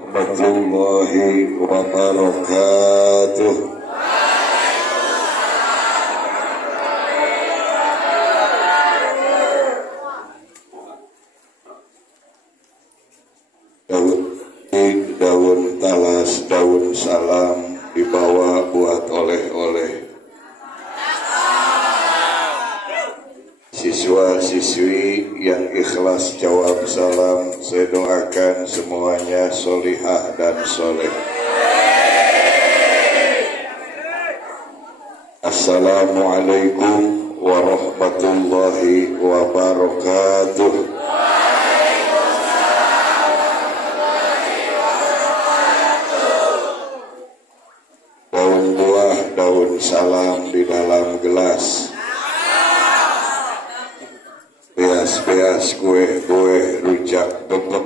Warahmatullahi wabarakatuh. Daun talas, daun salam dibawa buat oleh-oleh. Siswa-siswi yang ikhlas jawab salam, saya doakan semuanya solihah dan soleh. Assalamualaikum warahmatullahi wabarakatuh. Daun buah, daun salam di dalam gelas. Beas-beas kue-kue rujak bebek.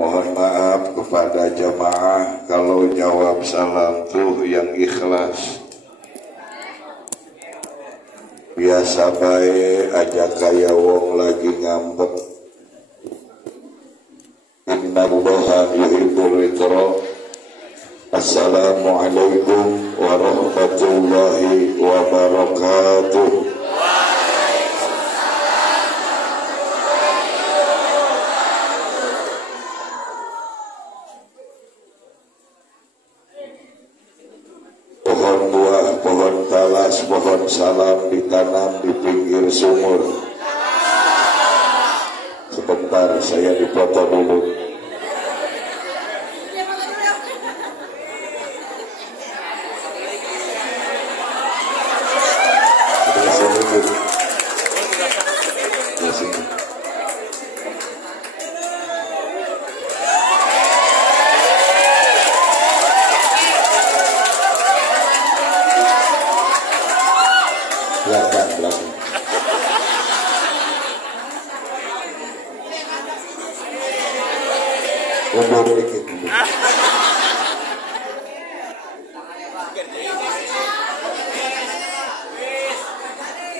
Mohon maaf kepada jamaah kalau jawab salam tuh yang ikhlas. Biasa bae aja kaya wong lagi ngambek. Innallaha yuhibbul witra. Assalamualaikum warahmatullahi wabarakatuh. Pohon buah, pohon talas, pohon salam ditanam di pinggir sumur. Sebentar saya dipoto dulu. Belakang. Mundur dikit.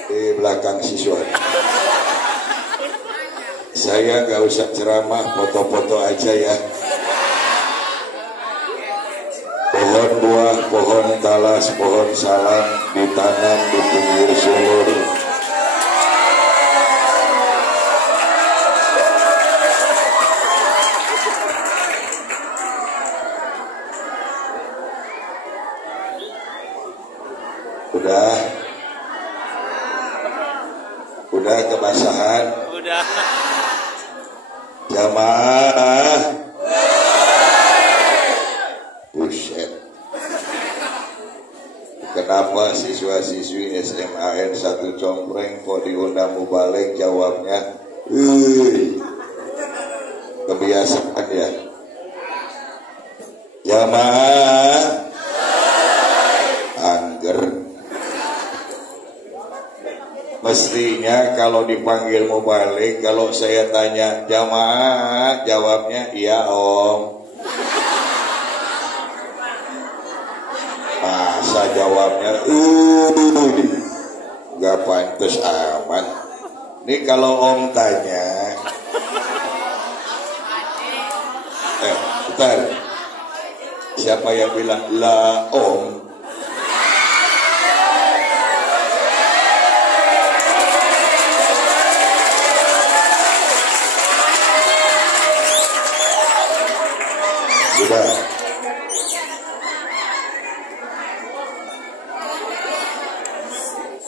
Di belakang siswa. Saya nggak usah ceramah, foto-foto aja ya. Pohon buah, pohon talas, pohon salam ditanam di pinggir sumur. Udah kebasahan? Udah. Jamaah. Buset. Kenapa siswa-siswi SMAN 1 Compreng kok diundang mubalik jawabnya kebiasaan ya. Jamaah angger. Mestinya kalau dipanggil mubalik, kalau saya tanya jamaah jawabnya iya om. Masa jawabnya gak pantas aman. Ini kalau om tanya bentar, siapa yang bilang lah om? Sudah.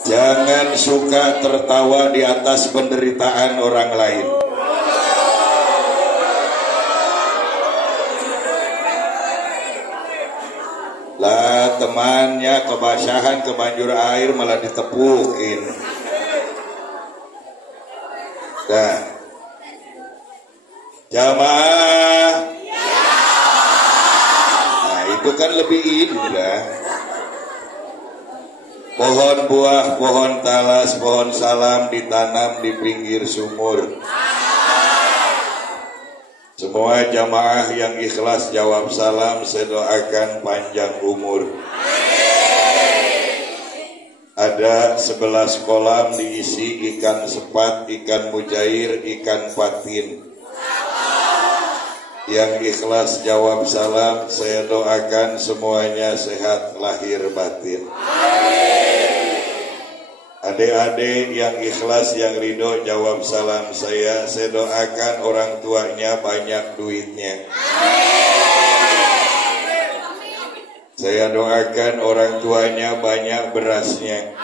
Jangan suka tertawa di atas penderitaan orang lain. Lah temannya kebasahan kebanjur air malah ditepukin. Nah, jamaah. Nah itu kan lebih indah. Pohon buah, pohon talas, pohon salam ditanam di pinggir sumur. Semua jamaah yang ikhlas jawab salam, saya doakan panjang umur. Ada 11 kolam diisi ikan sepat, ikan mujair, ikan patin. Yang ikhlas jawab salam, saya doakan semuanya sehat lahir batin. Adik-adik yang ikhlas, yang ridho jawab salam saya doakan orang tuanya banyak duitnya. Saya doakan orang tuanya banyak berasnya.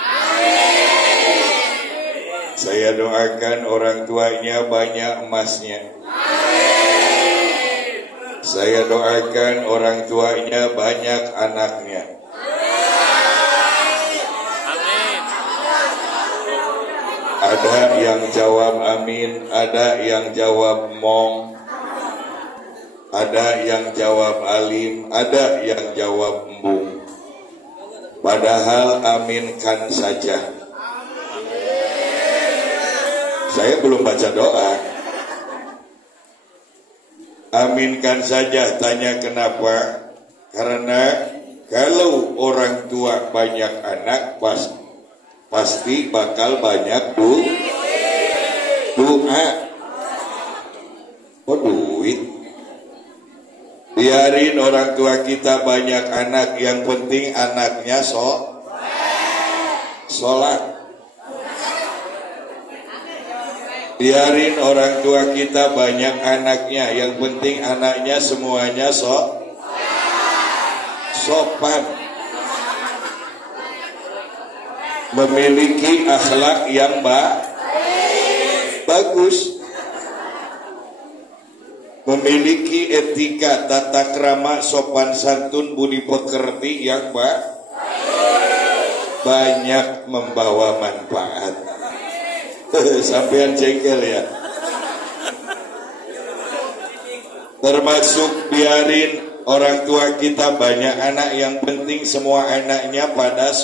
Saya doakan orang tuanya banyak emasnya. Saya doakan orang tuanya banyak anaknya. Ada yang jawab amin, ada yang jawab mong, ada yang jawab alim, ada yang jawab embung. Padahal aminkan saja. Saya belum baca doa. Aminkan saja, tanya kenapa? Karena kalau orang tua banyak anak, pasti bakal banyak doa. Oh, duit. Biarin orang tua kita banyak anak, yang penting anaknya sholat. Biarin orang tua kita banyak anaknya, yang penting anaknya semuanya sopan, memiliki akhlak yang bagus, memiliki etika, tata krama, sopan santun, budi pekerti yang banyak membawa manfaat. Sampean jengkel ya. Termasuk biarin orang tua kita banyak anak, yang penting semua anaknya pada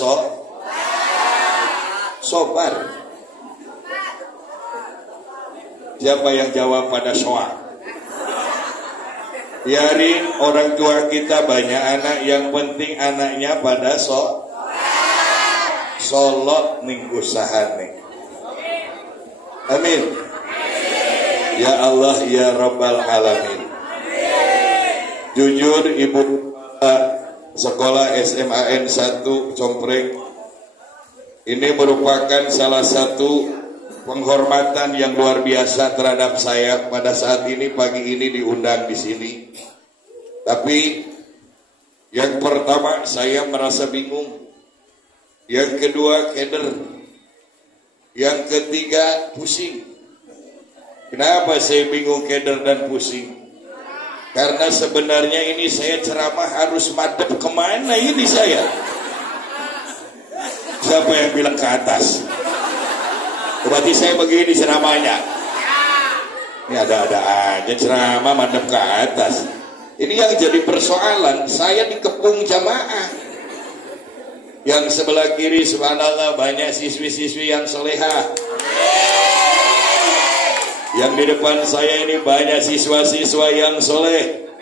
sobar. Siapa yang jawab pada soal? Biarin orang tua kita banyak anak, yang penting anaknya pada solot ning usahane. Amin. Ya Allah ya Rabbal Alamin. Jujur ibu sekolah SMAN 1 Compreng, ini merupakan salah satu penghormatan yang luar biasa terhadap saya pada saat ini, pagi ini diundang di sini. Tapi yang pertama saya merasa bingung, yang kedua keder, yang ketiga pusing. Kenapa saya bingung, keder dan pusing? Karena sebenarnya ini saya ceramah harus madep kemana ini saya? Siapa yang bilang ke atas? Berarti saya begini ceramahnya. Ini ada-ada aja ceramah madep ke atas. Ini yang jadi persoalan, saya dikepung jamaah. Yang sebelah kiri subhanallah banyak siswi-siswi yang solehah. Yang di depan saya ini banyak siswa-siswa yang soleh.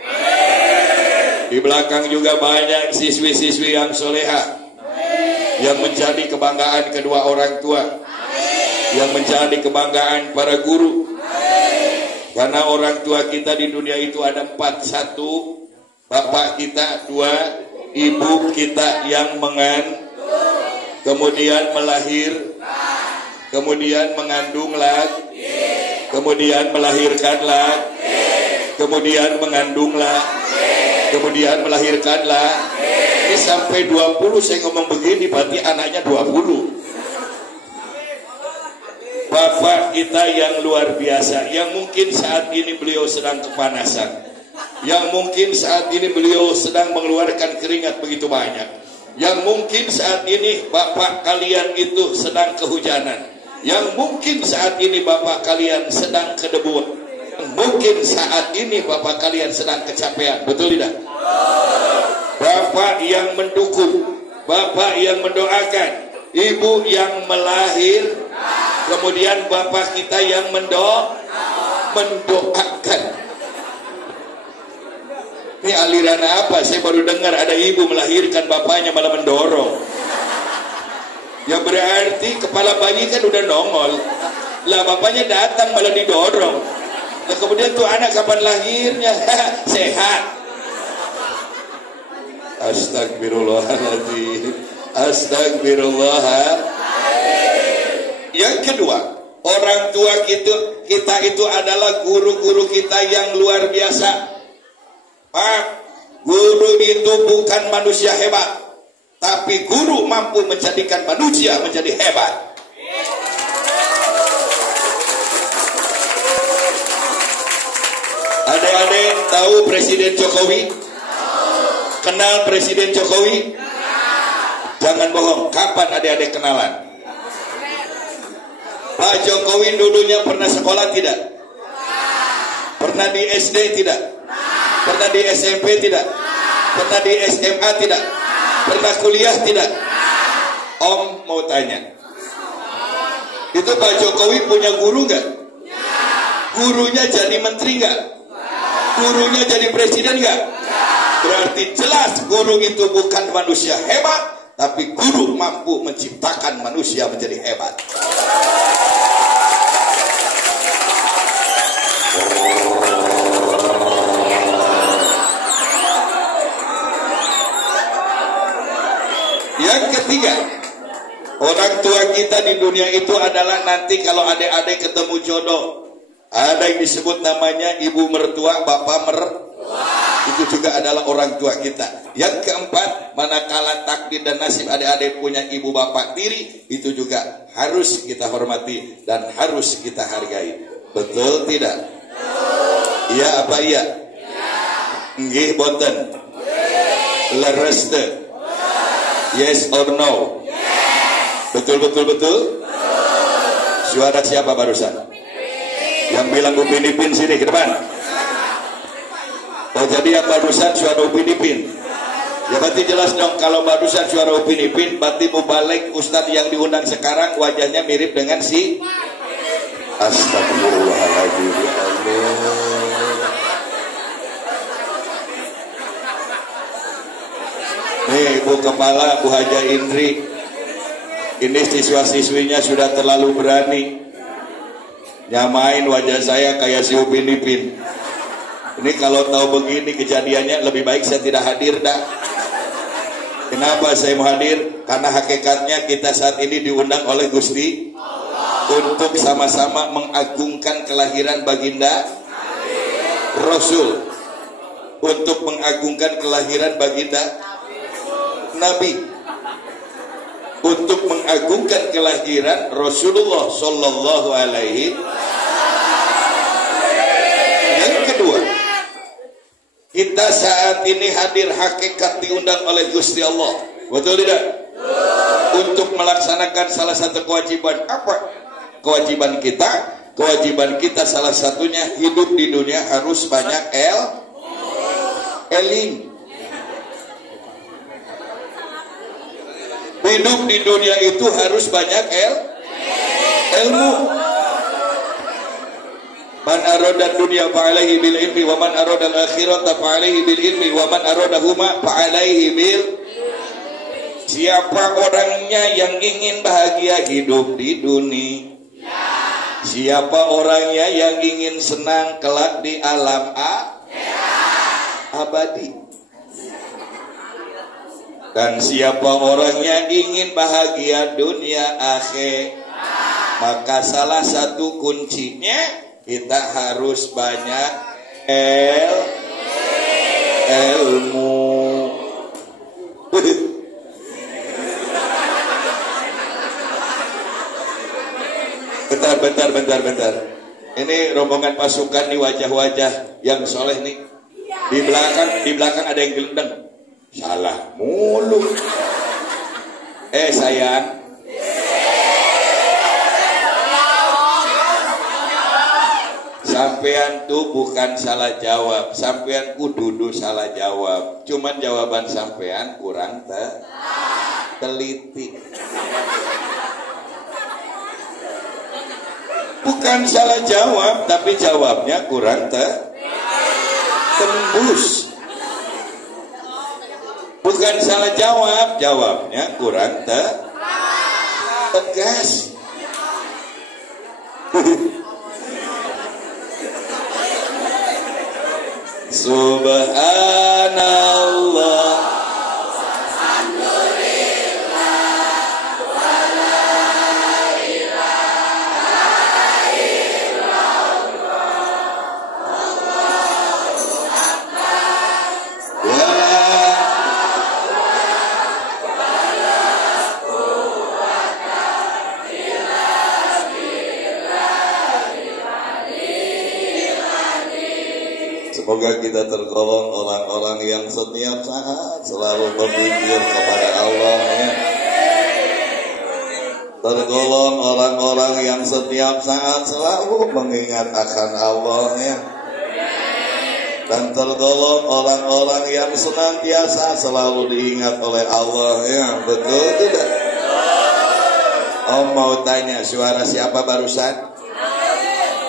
Di belakang juga banyak siswi-siswi yang solehah, yang menjadi kebanggaan kedua orang tua, yang menjadi kebanggaan para guru. Karena orang tua kita di dunia itu ada 4. 1, bapak kita. 2, ibu kita yang kemudian melahir, kemudian mengandung kemudian melahirkan kemudian mengandung kemudian melahirkan Ini sampai 20 saya ngomong begini, berarti anaknya 20. Bapak kita yang luar biasa, yang mungkin saat ini beliau sedang kepanasan, yang mungkin saat ini beliau sedang mengeluarkan keringat begitu banyak, yang mungkin saat ini bapak kalian itu sedang kehujanan, yang mungkin saat ini bapak kalian sedang kedebuan, yang mungkin saat ini bapak kalian sedang kecapean. Betul tidak? Bapak yang mendukung, bapak yang mendoakan, ibu yang melahir, kemudian bapak kita yang mendoakan. Ini aliran apa? Saya baru dengar ada ibu melahirkan, bapaknya malah mendorong. Ya berarti kepala bayi kan udah nongol. Lah bapaknya datang malah didorong. Nah, kemudian tuh anak kapan lahirnya? Sehat. Astagfirullahaladzim. Astagfirullahaladzim. Yang kedua, orang tua kita itu adalah guru-guru kita yang luar biasa. Pak, guru itu bukan manusia hebat, tapi guru mampu menjadikan manusia menjadi hebat. Adik-adik tahu Presiden Jokowi? Kenal Presiden Jokowi? Jangan bohong, kapan adik-adik kenalan? Pak Jokowi dulunya pernah sekolah tidak? Pernah di SD tidak? Pernah di SMP tidak? Pernah di SMA tidak? Pernah kuliah tidak? Om mau tanya, itu Pak Jokowi punya guru nggak? Gurunya jadi menteri nggak? Gurunya jadi presiden nggak? Berarti jelas guru itu bukan manusia hebat, tapi guru mampu menciptakan manusia menjadi hebat. Yang ketiga, orang tua kita di dunia itu adalah nanti kalau adik-adik ketemu jodoh, ada yang disebut namanya ibu mertua, bapak mertua. Itu juga adalah orang tua kita. Yang keempat, manakala takdir dan nasib adik-adik punya ibu bapak tiri, itu juga harus kita hormati dan harus kita hargai. Betul tidak? Iya apa iya? Nggih boten? Leres teu? Yes or no? Betul betul betul? Suara siapa barusan? Yang bilang Upin Ipin sini ke depan. Oh jadi yang barusan suara Upin Ipin. Ya berarti jelas dong kalau barusan suara Upin Ipin, berarti mubalik Ustadz yang diundang sekarang wajahnya mirip dengan si. Astagfirullahaladzim, ya Allah. Nih Bu Kepala, Bu Haja Indri, ini siswa-siswinya sudah terlalu berani nyamain wajah saya kayak si Upin Ipin. Ini kalau tahu begini kejadiannya lebih baik saya tidak hadir dah. Kenapa saya mau hadir? Karena hakikatnya kita saat ini diundang oleh Gusti untuk sama-sama mengagungkan kelahiran baginda Rasul, untuk mengagungkan kelahiran baginda Nabi, untuk mengagungkan kelahiran Rasulullah Sallallahu Alaihi. Yang kedua, kita saat ini hadir hakikat diundang oleh Gusti Allah, betul tidak? Untuk melaksanakan salah satu kewajiban. Apa kewajiban kita? Kewajiban kita salah satunya hidup di dunia harus banyak ilmu. Hidup di dunia itu harus banyak ilmu. Man arada dunya fa'alaihi bil ilmi wa man arada al-akhirata fa'alaihi bil ilmi wa man aradahuma fa'alaihi bil. Siapa orangnya yang ingin bahagia hidup di dunia? Siapa orangnya yang ingin senang kelak di alam abadi? Dan siapa orangnya ingin bahagia dunia akhir? Maka salah satu kuncinya kita harus banyak ilmu. Bentar. Ini rombongan pasukan nih, wajah-wajah yang soleh nih. Di belakang ada yang gelendang. Salah mulu. Sayang. Sampean tuh bukan salah jawab, sampean kudu salah jawab. Cuman jawaban sampean kurang teliti. Bukan salah jawab, tapi jawabnya kurang tembus. Bukan salah jawab, jawabnya kurang tegas. Subhanallah. Semoga kita tergolong orang-orang yang setiap saat selalu berpikir kepada Allah ya. Tergolong orang-orang yang setiap saat selalu mengingat akan Allah ya. Dan tergolong orang-orang yang senantiasa selalu diingat oleh Allah ya. Betul tidak? Om mau tanya, suara siapa barusan?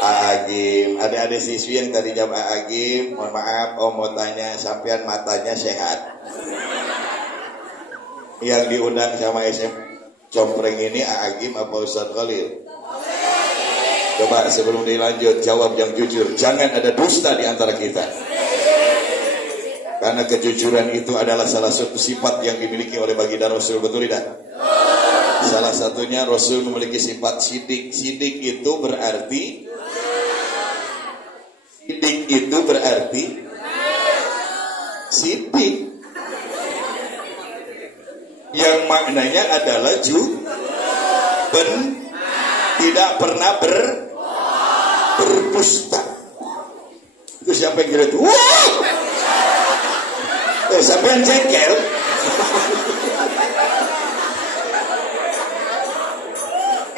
Agim, adik-adik siswi yang tadi jam Agim, mohon maaf, Om mau tanya, sampean matanya sehat? Yang diundang sama SM Compreng ini Agim apa Ustadz Khalil? Coba sebelum dilanjut jawab yang jujur, jangan ada dusta di antara kita. Karena kejujuran itu adalah salah satu sifat yang dimiliki oleh baginda Rasul, betul tidak? Salah satunya Rasul memiliki sifat sidik. Sidik itu berarti sidik yang maknanya adalah tidak pernah berdusta. Itu siapa yang kira itu? Sampai yang jengkel.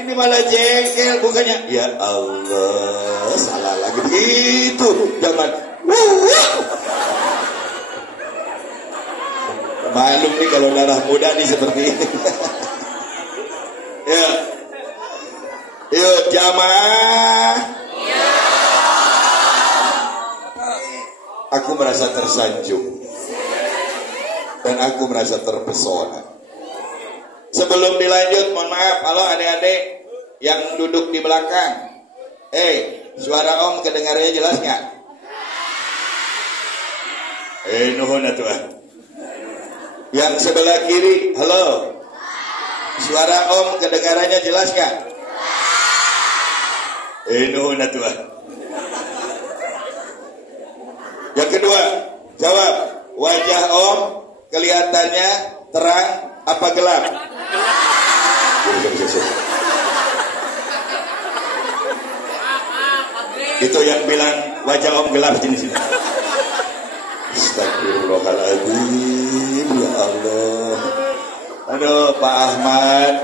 Ini malah jengkel, bukannya ya Allah salah lagi begitu. Jangan malum nih kalau darah muda nih seperti ini. Ya, yuk jamaah. Aku merasa tersanjung dan aku merasa terpesona. Sebelum dilanjut, mohon maaf, halo adik-adik yang duduk di belakang. Suara Om kedengarannya jelas nggak? Nuhun atuh. Yang sebelah kiri, halo. Suara Om kedengarannya jelas nggak? Nuhun atuh. Yang kedua, jawab. Wajah Om kelihatannya terang apa gelap? Itu yang bilang wajah Om gelap jenis ini. Astagfirullahaladzim, ya Allah. Aduh, Pak Ahmad,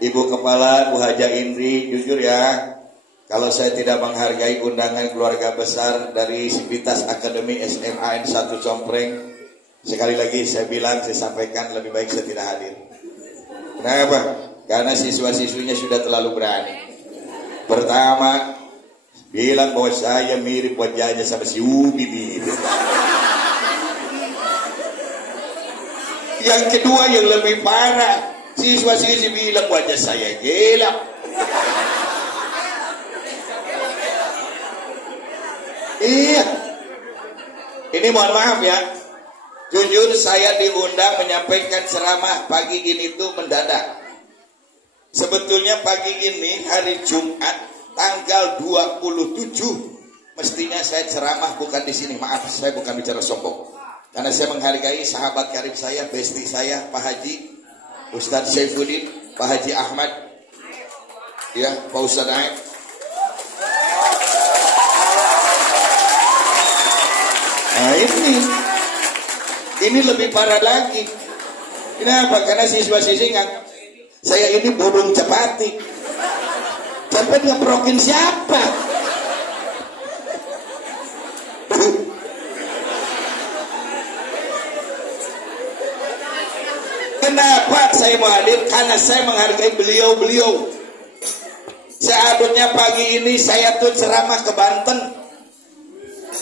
Ibu Kepala, Bu Haja Indri, jujur ya, kalau saya tidak menghargai undangan keluarga besar dari Sivitas Akademi SMAN 1 Compreng, sekali lagi saya bilang, saya sampaikan lebih baik saya tidak hadir. Kenapa? Karena siswa-siswinya sudah terlalu berani. Pertama, bilang bahwa saya mirip wajahnya sama si Ubi mirip. Yang kedua yang lebih parah, siswa-siswi bilang wajah saya gelap. Iya. Ini mohon maaf ya. Jujur saya diundang menyampaikan ceramah pagi ini tuh mendadak. Sebetulnya pagi ini hari Jumat tanggal 27 mestinya saya ceramah bukan di sini. Maaf, saya bukan bicara sombong. Karena saya menghargai sahabat karib saya, besti saya, Pak Haji Ustadz Syaifuddin, Pak Haji Ahmad, ya, Pak Ustadz Aib. Nah ini lebih parah lagi. Kenapa? Karena siswa-siswi nggak. Saya ini burung cepati. Sampai ngeprokin siapa? Kenapa saya mau hadir? Karena saya menghargai beliau-beliau. Seharusnya pagi ini saya tuh ceramah ke Banten.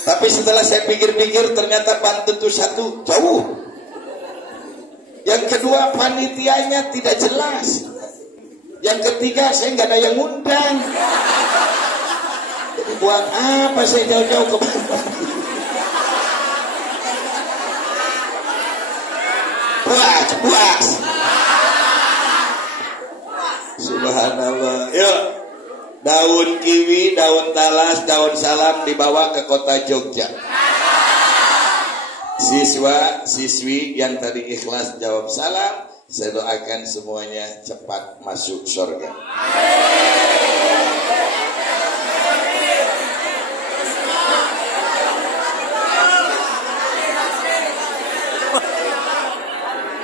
Tapi setelah saya pikir-pikir ternyata Banten itu satu jauh. Yang kedua panitianya tidak jelas. Yang ketiga saya nggak ada yang ngundang. Jadi buat apa saya jauh-jauh ke Banten? puas. Subhanallah. Yuk, daun kiwi, daun talas, daun salam dibawa ke kota Jogja. Siswa siswi yang tadi ikhlas jawab salam, saya doakan semuanya cepat masuk surga.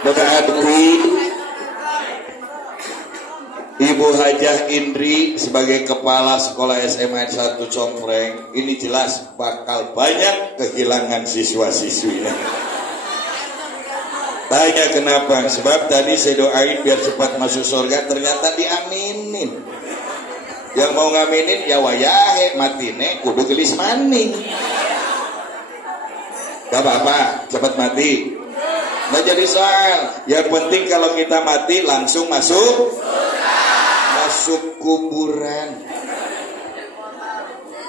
Berarti Ibu Hajah Indri sebagai kepala sekolah SMA 1 Compreng ini jelas bakal banyak kehilangan siswa-siswinya. Tanya kenapa? Sebab tadi saya doain biar cepat masuk surga, ternyata diaminin. Yang mau ngaminin ya wayahe matine kudu gelis maning. Gak apa-apa, cepat mati. Nggak jadi soal. Yang penting kalau kita mati langsung masuk kuburan.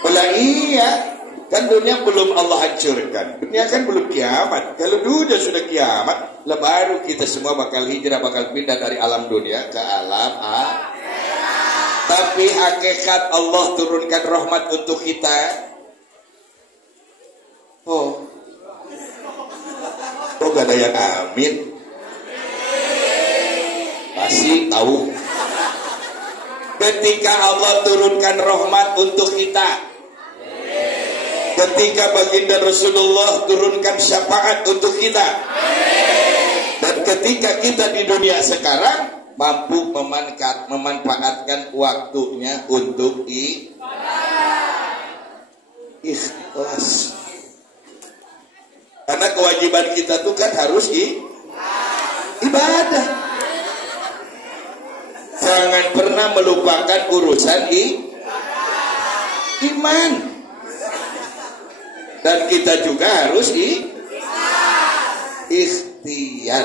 Lah iya, kan dunia belum Allah hancurkan. Dunia kan belum kiamat. Kalau dunia sudah kiamat, lah baru kita semua bakal hijrah, bakal pindah dari alam dunia ke alam Tapi hakikat Allah turunkan rahmat untuk kita. Oh gak ada yang amin. Pasti tahu. Ketika Allah turunkan rahmat untuk kita, ketika baginda Rasulullah turunkan syafaat untuk kita, dan ketika kita di dunia sekarang mampu memanfaatkan waktunya untuk ikhlas. Karena kewajiban kita tuh kan harus ibadah. Jangan pernah melupakan urusan iman. Dan kita juga harus ikhtiar.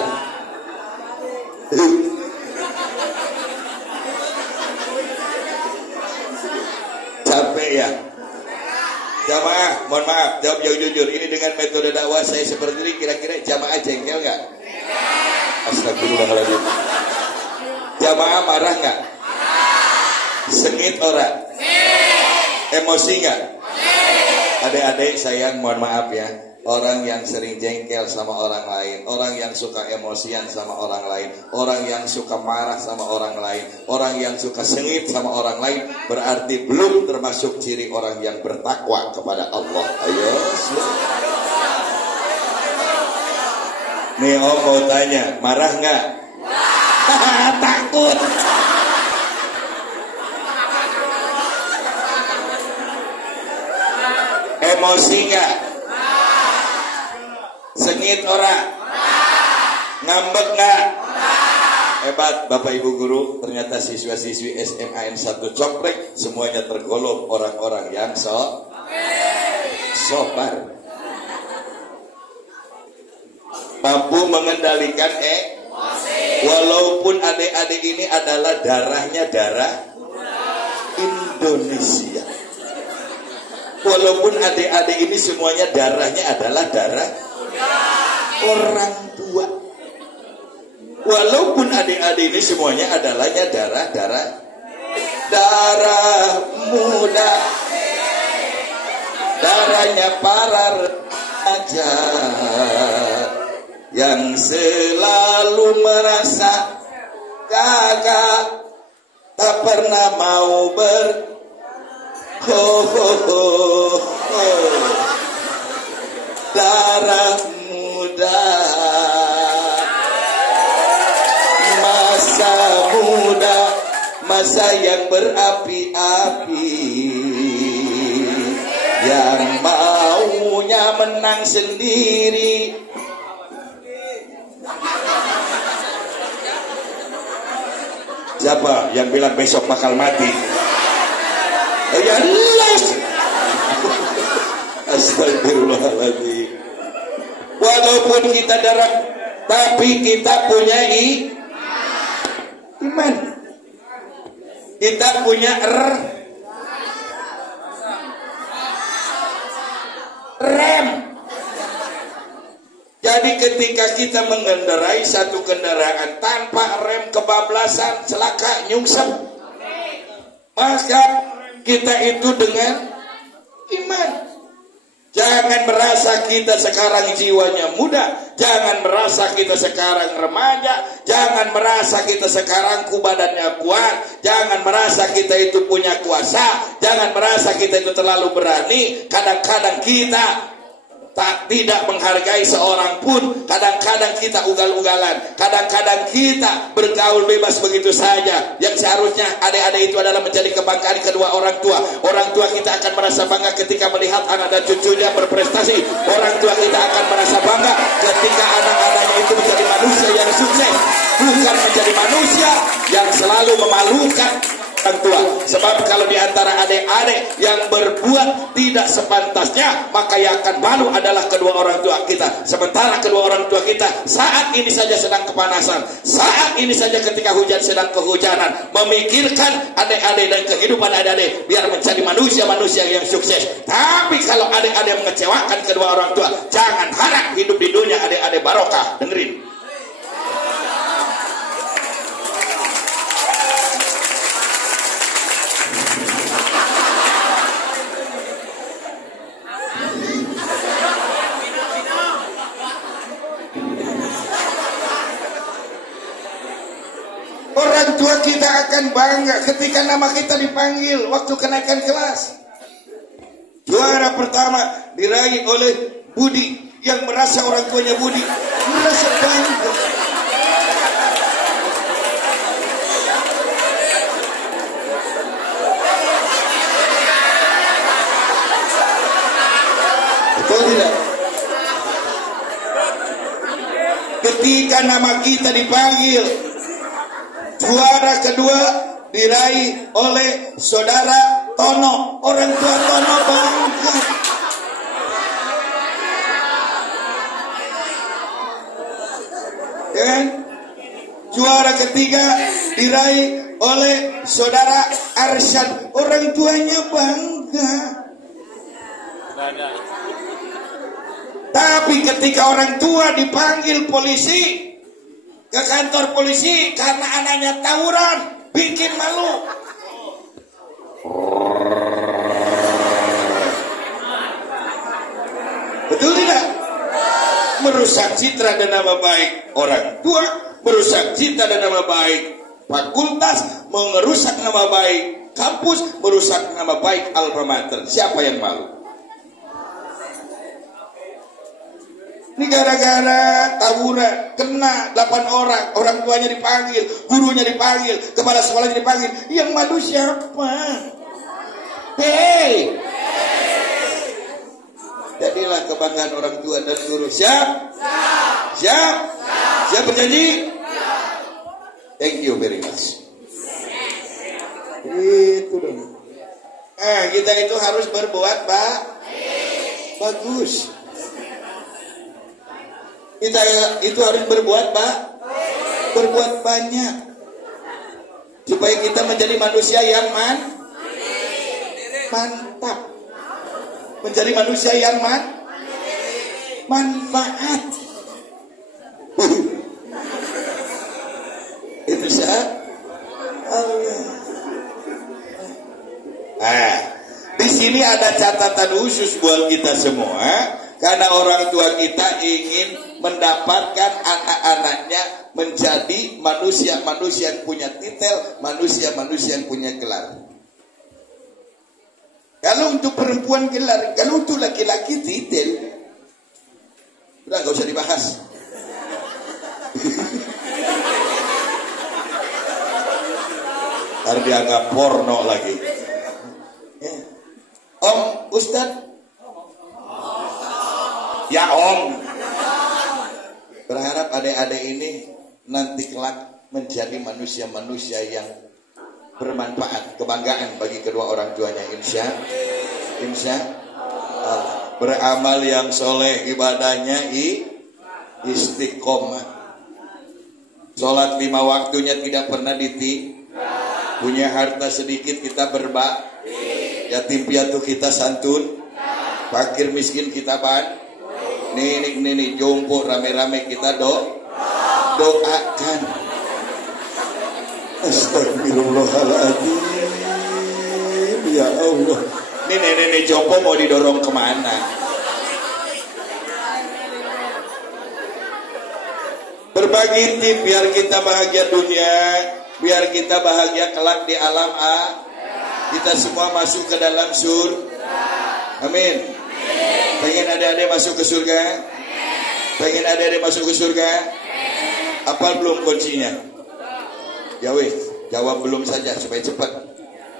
Capek ya? Jamaah, mohon maaf, jawab yang jujur. Ini dengan metode dakwah saya seperti ini, kira-kira jamaah jengkel nggak? Astagfirullahaladzim. Jamaah marah nggak? Sengit orang? Emosi nggak? Adik-adik sayang, mohon maaf ya. Orang yang sering jengkel sama orang lain, orang yang suka emosian sama orang lain, orang yang suka marah sama orang lain, orang yang suka sengit sama orang lain, berarti belum termasuk ciri orang yang bertakwa kepada Allah. Ayo, nih Om mau tanya, marah nggak? Takut. Emosi nggak? Sengit orang? Ngambek nggak? Hebat Bapak Ibu Guru. Ternyata siswa-siswi SMA 1 Compreng semuanya tergolong orang-orang yang sobar, mampu mengendalikan walaupun adik-adik ini adalah darahnya darah Indonesia. Walaupun adik-adik ini semuanya darahnya adalah darah orang tua. Walaupun adik-adik ini semuanya adalah darah muda, darahnya para raja yang selalu merasa gagah, tak pernah mau darah muda, masa muda, masa yang berapi-api, yang maunya menang sendiri. Siapa yang bilang besok bakal mati? Ya Allah. Astagfirullahaladzim. Walaupun kita darah, tapi kita punya iman. Kita punya rem. Jadi ketika kita mengendarai satu kendaraan tanpa rem kebablasan, celaka, nyungsep, maka kita itu dengan iman. Jangan merasa kita sekarang jiwanya muda, jangan merasa kita sekarang remaja, jangan merasa kita sekarang badannya kuat, jangan merasa kita itu punya kuasa, jangan merasa kita itu terlalu berani. Kadang-kadang kita tidak menghargai seorang pun, kadang-kadang kita ugal-ugalan, kadang-kadang kita bergaul bebas begitu saja. Yang seharusnya adik-adik itu adalah menjadi kebanggaan kedua orang tua. Orang tua kita akan merasa bangga ketika melihat anak dan cucunya berprestasi. Orang tua kita akan merasa bangga ketika anak-anaknya itu menjadi manusia yang sukses, bukan menjadi manusia yang selalu memalukan orang tua. Sebab kalau di antara adik-adik yang berbuat tidak sepantasnya, maka yang akan malu adalah kedua orang tua kita. Sementara kedua orang tua kita saat ini saja sedang kepanasan, saat ini saja ketika hujan sedang kehujanan, memikirkan adik-adik dan kehidupan adik-adik biar menjadi manusia-manusia yang sukses. Tapi kalau adik-adik mengecewakan kedua orang tua, jangan harap hidup di dunia adik-adik barokah. Dengerin. Orang tua kita akan bangga ketika nama kita dipanggil waktu kenaikan kelas. Juara pertama diraih oleh Budi, yang merasa orang tuanya Budi merasa bangga. Betul tidak? Ketika nama kita dipanggil, juara kedua diraih oleh saudara Tono. Orang tua Tono bangga. Dan juara ketiga diraih oleh saudara Arsyad. Orang tuanya bangga. Tapi ketika orang tua dipanggil polisi, ke kantor polisi karena anaknya tawuran, bikin malu. Betul tidak? Merusak citra dan nama baik orang tua, merusak citra dan nama baik fakultas, merusak nama baik kampus, merusak nama baik alma mater. Siapa yang malu? Ini gara-gara tawuran, kena 8 orang, orang tuanya dipanggil, gurunya dipanggil, kepala sekolahnya dipanggil. Yang malu siapa? Hei! Jadilah kebanggaan orang tua dan guru. Siap? Siap? Siap berjanji? Thank you very much. Itu dong. Nah, kita itu harus berbuat bagus. Kita itu harus berbuat berbuat banyak supaya kita menjadi manusia yang mantap, menjadi manusia yang manfaat. Itu Allah. Di sini ada catatan khusus buat kita semua. Karena orang tua kita ingin mendapatkan anak-anaknya menjadi manusia-manusia yang punya titel, manusia-manusia yang punya gelar. Kalau untuk perempuan gelar, kalau untuk laki-laki titel, udah gak usah dibahas. Harus dianggap porno lagi. Om Ustadz, ya Om, berharap adik-adik ini nanti kelak menjadi manusia-manusia yang bermanfaat, kebanggaan bagi kedua orang tuanya. Insya Allah. Beramal yang soleh, ibadahnya istiqomah. Sholat 5 waktunya tidak pernah punya harta sedikit kita yatim piatu kita santun, fakir miskin kita Nih jompo rame-rame kita doakan. Astagfirullahaladzim. Ya Allah. Nih jompo mau didorong kemana? Berbagi tip biar kita bahagia dunia, biar kita bahagia kelak di alam kita semua masuk ke dalam Amin. Pengen adik-adik masuk ke surga? Pengen adik-adik masuk ke surga? Apa belum kuncinya? Ya weh, jawab belum saja supaya cepat.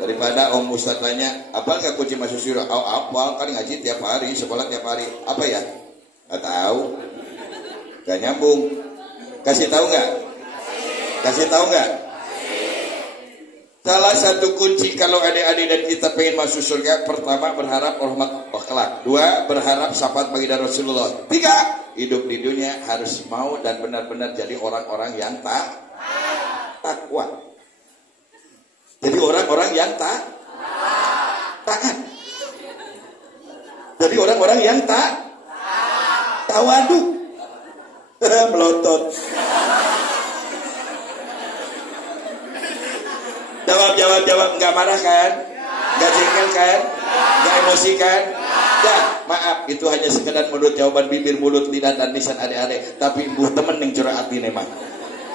Daripada Om Ustadz tanya, apa nggak kunci masuk surga? Oh apa, kan ngaji tiap hari, sekolah tiap hari. Apa ya? Nggak tahu. Gak nyambung. Kasih tahu nggak? Kasih tahu nggak? Salah satu kunci kalau adik-adik dan kita pengen masuk surga, pertama berharap rahmat kelak. Dua, berharap syafaat bagi Rasulullah. Tiga, hidup di dunia harus mau dan benar-benar jadi orang-orang yang takwa. Jadi orang-orang yang taat. Jadi orang-orang yang tawadu. Melotot. Jawab, nggak marah kan? Nggak jengkel kan? Nggak emosi kan? Ya, maaf, itu hanya sekedar menurut jawaban bibir, mulut, lidah, dan lisan adik-adik. Tapi ibu temen yang curah hati memang.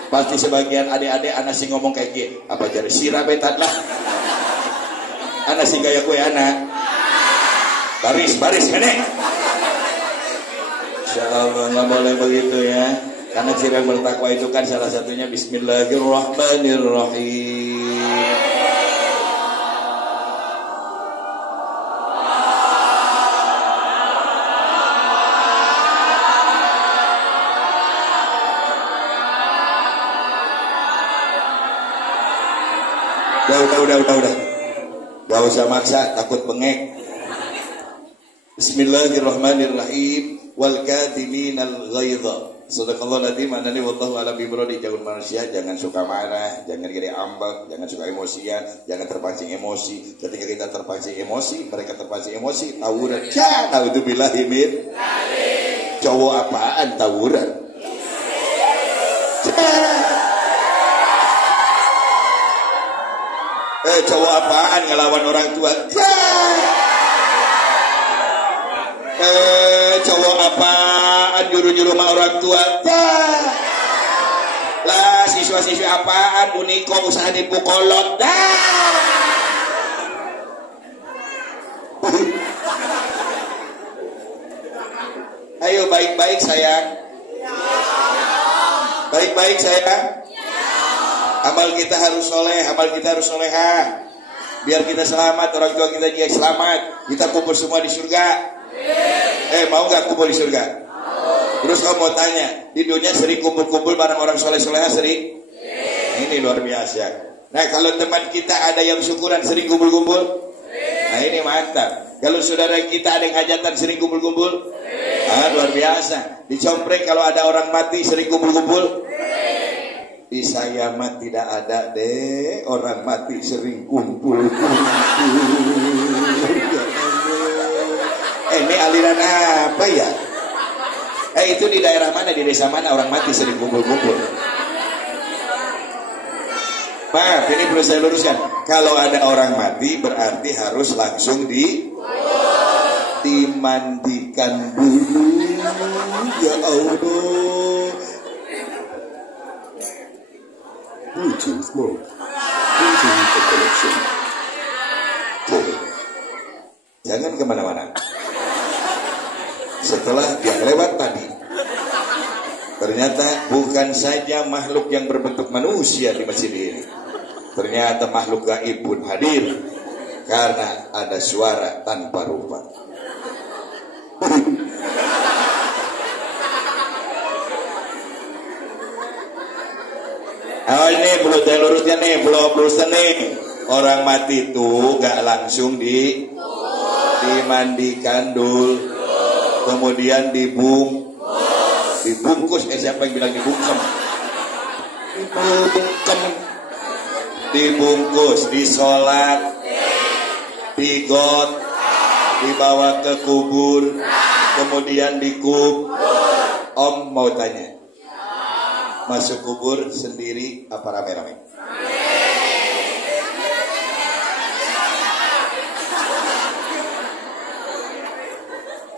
Pasti sebagian adik-adik anak sih ngomong kayak gini. Apa jadi sirah betat lah? Anak sih gaya kue anak. Baris, nenek. Insya Allah nggak boleh begitu ya. Karena ciri yang bertakwa itu kan salah satunya Bismillahirrahmanirrahim. Udah. Gak usah maksa, takut bengek. Bismillahirrahmanirrahim. Wal kadhiminal ghaidha. Sadaqallahu alazim. Anani wallahu a'lam bimuradi. Jangan manusia jangan suka marah, jangan gede ambek, jangan suka emosian, jangan terpancing emosi. Ketika kita terpancing emosi, mereka terpancing emosi, tawuran. Ya, naudzubillahi min. Cowok apaan tawuran? Cowok apaan ngelawan orang tua? Cowok apaan nyuruh-nyuruh sama orang tua? Lah siswa-siswi apaan uniko usaha nipu kolot? Ayo baik-baik sayang. Baik-baik sayang. Amal kita harus soleh, amal kita harus solehah. Biar kita selamat, orang tua kita juga selamat. Kita kumpul semua di surga. Mau gak kumpul di surga? Terus kamu mau tanya, di dunia sering kumpul-kumpul bareng orang soleh-solehah sering? Ini luar biasa. Nah kalau teman kita ada yang syukuran sering kumpul-kumpul? Nah ini mantap. Kalau saudara kita ada yang hajatan sering kumpul-kumpul? Luar biasa. Di Compreng kalau ada orang mati sering kumpul-kumpul? Di saya mah tidak ada deh, orang mati sering kumpul. Ini aliran apa ya? Itu di daerah mana, di desa mana orang mati sering kumpul-kumpul? Maaf, ini perlu saya luruskan. Kalau ada orang mati berarti harus langsung dimandikan dulu. Ya Allah. Bluetooth mode. Bluetooth connection. Jangan kemana-mana. Setelah yang lewat tadi, ternyata bukan saja makhluk yang berbentuk manusia di masjid ini. Ternyata makhluk gaib pun hadir karena ada suara tanpa rupa. Ini perlu saya luruskan nih, belum luruskan nih. Orang mati itu gak langsung dimandikan dulu, kemudian dibungkus. Siapa yang bilang dibungkem? Dibungkus, disolat, digot, dibawa ke kubur, kemudian dikubur. Om mau tanya, masuk kubur sendiri apa rame-rame?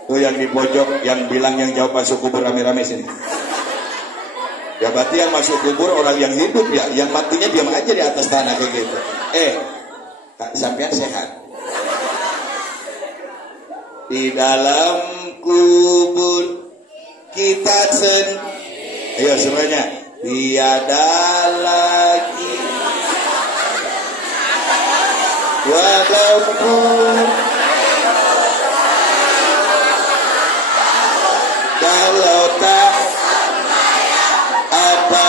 Tuh yang di pojok yang bilang yang jawab masuk kubur rame-rame sini. Ya berarti yang masuk kubur orang yang hidup ya, yang matinya diam aja di atas tanah kayak gitu. Sampean sehat. Di dalam kubur kita ayo semuanya, tiada lagi walaupun kalau tak ada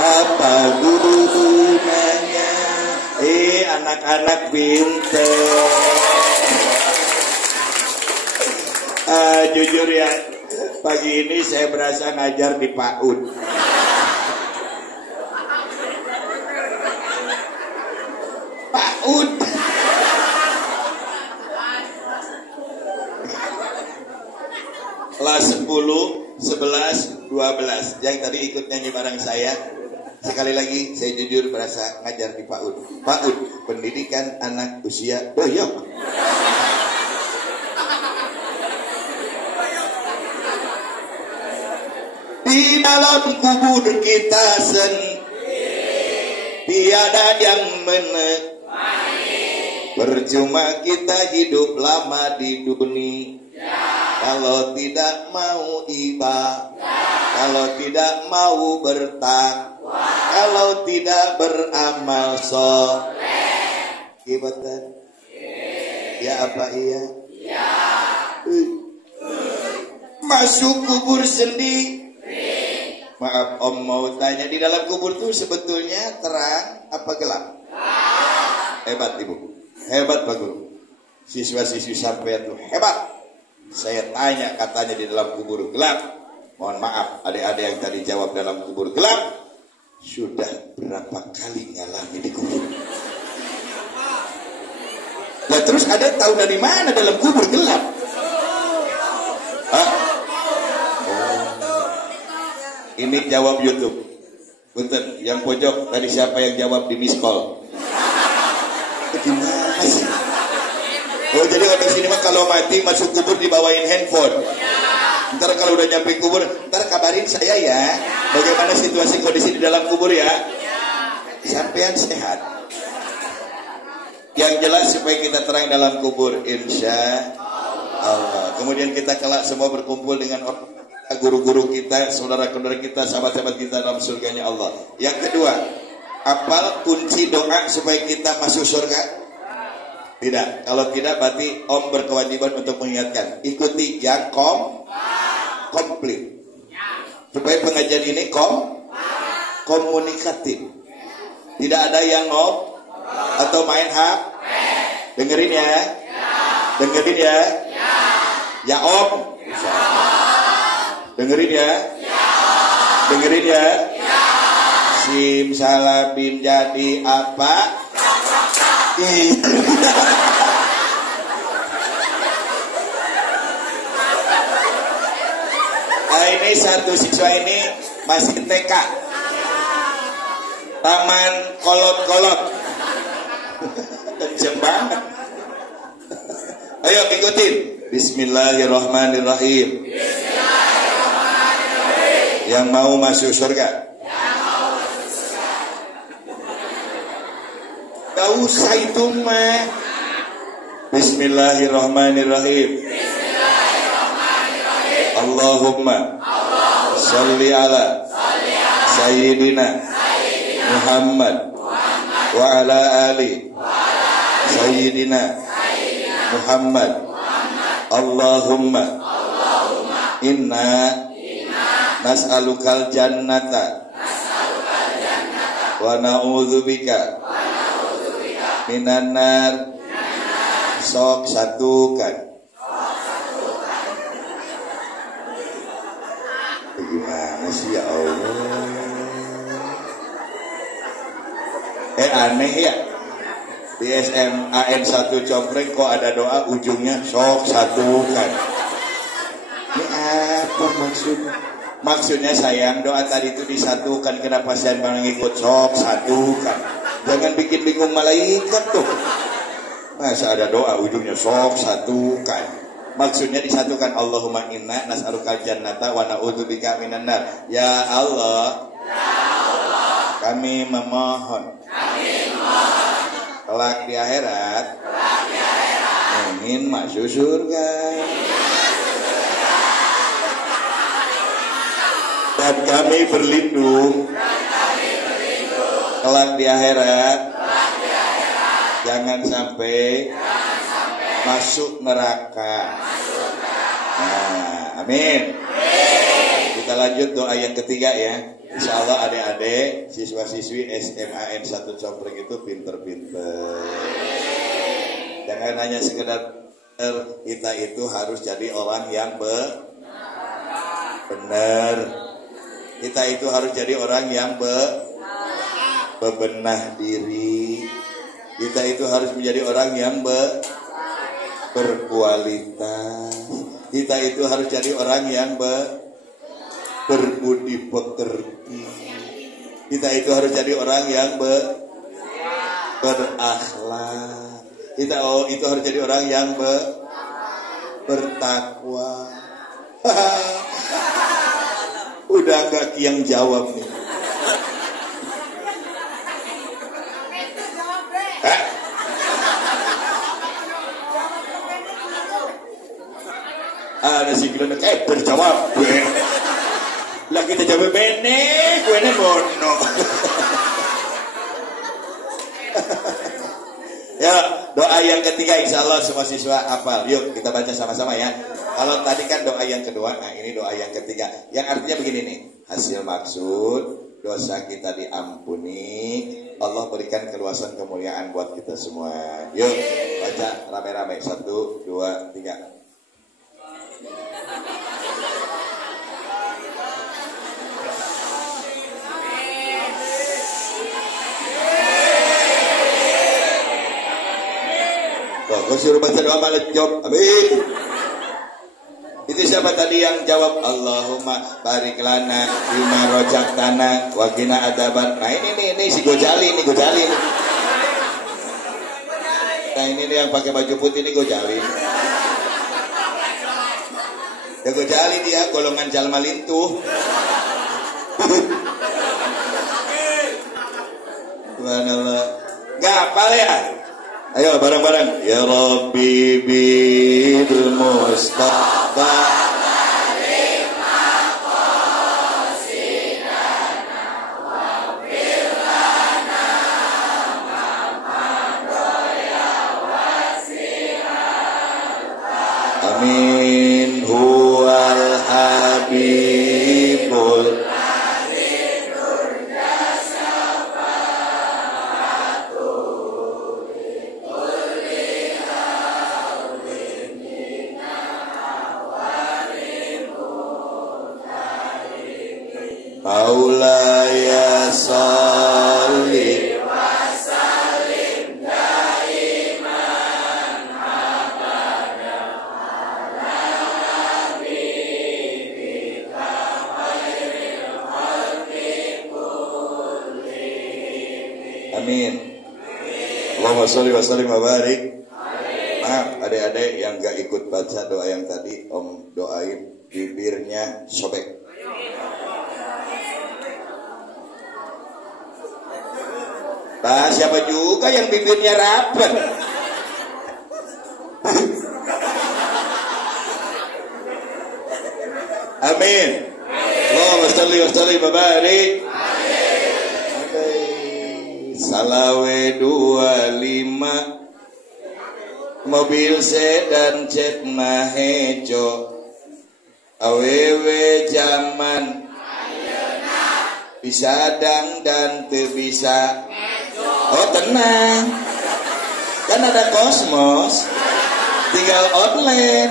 apa gunanya. Anak-anak pinter. Jujur ya, pagi ini saya berasa ngajar di PAUD. PAUD. Kelas 10, 11, 12 yang tadi ikut nyanyi bareng saya. Sekali lagi saya jujur berasa ngajar di PAUD. PAUD, pendidikan anak usia doyok. Di dalam kubur kita tiada yang menemani. Percuma kita hidup lama di dunia kalau tidak mau ibadah, kalau tidak mau bertakwa, kalau tidak beramal soleh. Gimana? Ya apa iya? Ya. Masuk kubur sendiri. Maaf Om mau tanya, di dalam kubur tuh sebetulnya terang apa gelap? Hebat Ibu, hebat Pak Guru. Siswa-siswi sampai itu hebat. Saya tanya katanya di dalam kubur gelap. Mohon maaf adik-adik yang tadi jawab dalam kubur gelap. Sudah berapa kali ngalami di kubur? Nah terus ada tahu dari mana dalam kubur gelap? Hah? Ini jawab YouTube. Punten, yang pojok tadi siapa yang jawab di miss call? Gimana sih? Oh jadi orang sini mah kalau mati masuk kubur dibawain handphone. Ntar kalau udah nyampe kubur, ntar kabarin saya ya. Bagaimana situasi kondisi di dalam kubur ya? Sampean sehat. Yang jelas supaya kita terang dalam kubur, insya Allah. Kemudian kita kelak semua berkumpul dengan guru-guru kita, saudara-saudara kita, sahabat-sahabat kita dalam surganya Allah. Yang kedua, apal kunci doa supaya kita masuk surga? Tidak. Kalau tidak berarti Om berkewajiban untuk mengingatkan. Ikuti yang komplit. Supaya pengajian ini komunikatif. Tidak ada yang atau main hak. Dengerin ya. Dengerin ya. Ya Om. Dengerin ya. Dengerin ya. Simsalabim jadi apa? Nah ini satu siswa ini masih TK. Taman kolot-kolot. Kenceng banget. Ayo ikutin. Bismillahirrahmanirrahim. Yang mau masuk surga. Gak usah itu mah. Bismillahirrahmanirrahim. Allahumma salli ala Sayyidina Muhammad wa ala ali Sayyidina Muhammad. Allahumma inna nas'alukal jannata wa na'udzubika minan nar. Sok satukan. Gimana sih ya Allah? Aneh ya. Di SMAN 1 Compreng kok ada doa ujungnya sok satu kan. Ini apa maksudnya? Maksudnya sayang doa tadi itu disatukan, kenapa saya mengikut sok satukan. Jangan bikin bingung malaikat tuh. Masa ada doa ujungnya sok satukan. Maksudnya disatukan. Allahumma inna nas'alukal jannata wa na'udzubika minan nar. Ya Allah, kami memohon kelak di akhirat ingin masuk surga. Dan kami berlindung kelak di akhirat jangan sampai masuk neraka. Nah, amin. Kita lanjut doa yang ketiga ya. Insya Allah adik-adik siswa-siswi SMAN 1 Compreng itu pinter-pinter. Jangan hanya sekedar kita itu harus jadi orang yang benar. Kita itu harus jadi orang yang bebenah diri. Kita itu harus menjadi orang yang berkualitas. Kita itu harus jadi orang yang berbudi pekerti. Kita itu harus jadi orang yang berakhlak. Kita itu harus jadi orang yang bertakwa. Udah gak yang jawab nih. Ada si gila berjawab gue. Lah kita jawab bene, gue ne bono. Ya, doa yang ketiga insya Allah semua siswa hafal. Yuk kita baca sama-sama ya. Kalau tadi kan doa yang kedua, nah ini doa yang ketiga. Yang artinya begini nih, hasil maksud dosa kita diampuni, Allah berikan keluasan kemuliaan buat kita semua. Yuk baca rame-rame 1, 2, 3. Kau suruh baca doa malah jawab amin. Itu siapa tadi yang jawab? Allahumma barik lana bima rojaktana wa qina adzaban. Nah ini si Gojali nih. Nah ini nih yang pakai baju putih nih Gojali. Ya Gojali dia golongan jalma lintuh. Subhanallah. Enggak hafal ya? Ayo bareng-bareng. Ya Rabbi bil Mustafa amin huwal habibul Maulaya salli wa sallim daiman abada ala habibika khairil khalqi kullihim. Amin. Allahumma sholli wa sallim wa barik. Maaf adik-adik yang gak ikut baca doa yang tadi, Om doain bibirnya sobek. Bah, siapa juga yang bibirnya rapat? Amin. Allahumma sholli wa sallim wa barik. Salawe 25 mobil sedan cet mahejo awewe zaman bisa dang dan teu bisa. Oh tenang, kan ada Kosmos, tinggal online,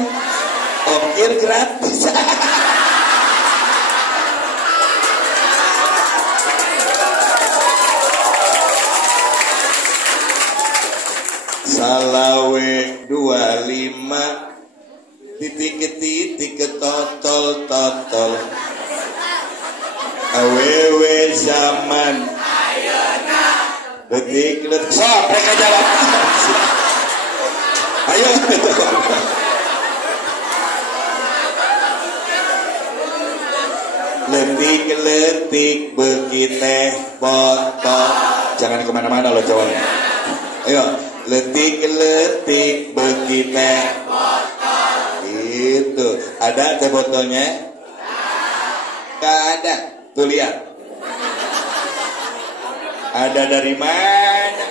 ongkir gratis. Letik so mereka jawab. Ayo letik begitu botol. Jangan kemana-mana loh cowoknya. Ayo letik begitu botol. Itu ada teh botolnya? Gak ada. Tuh lihat. Ada dari mana?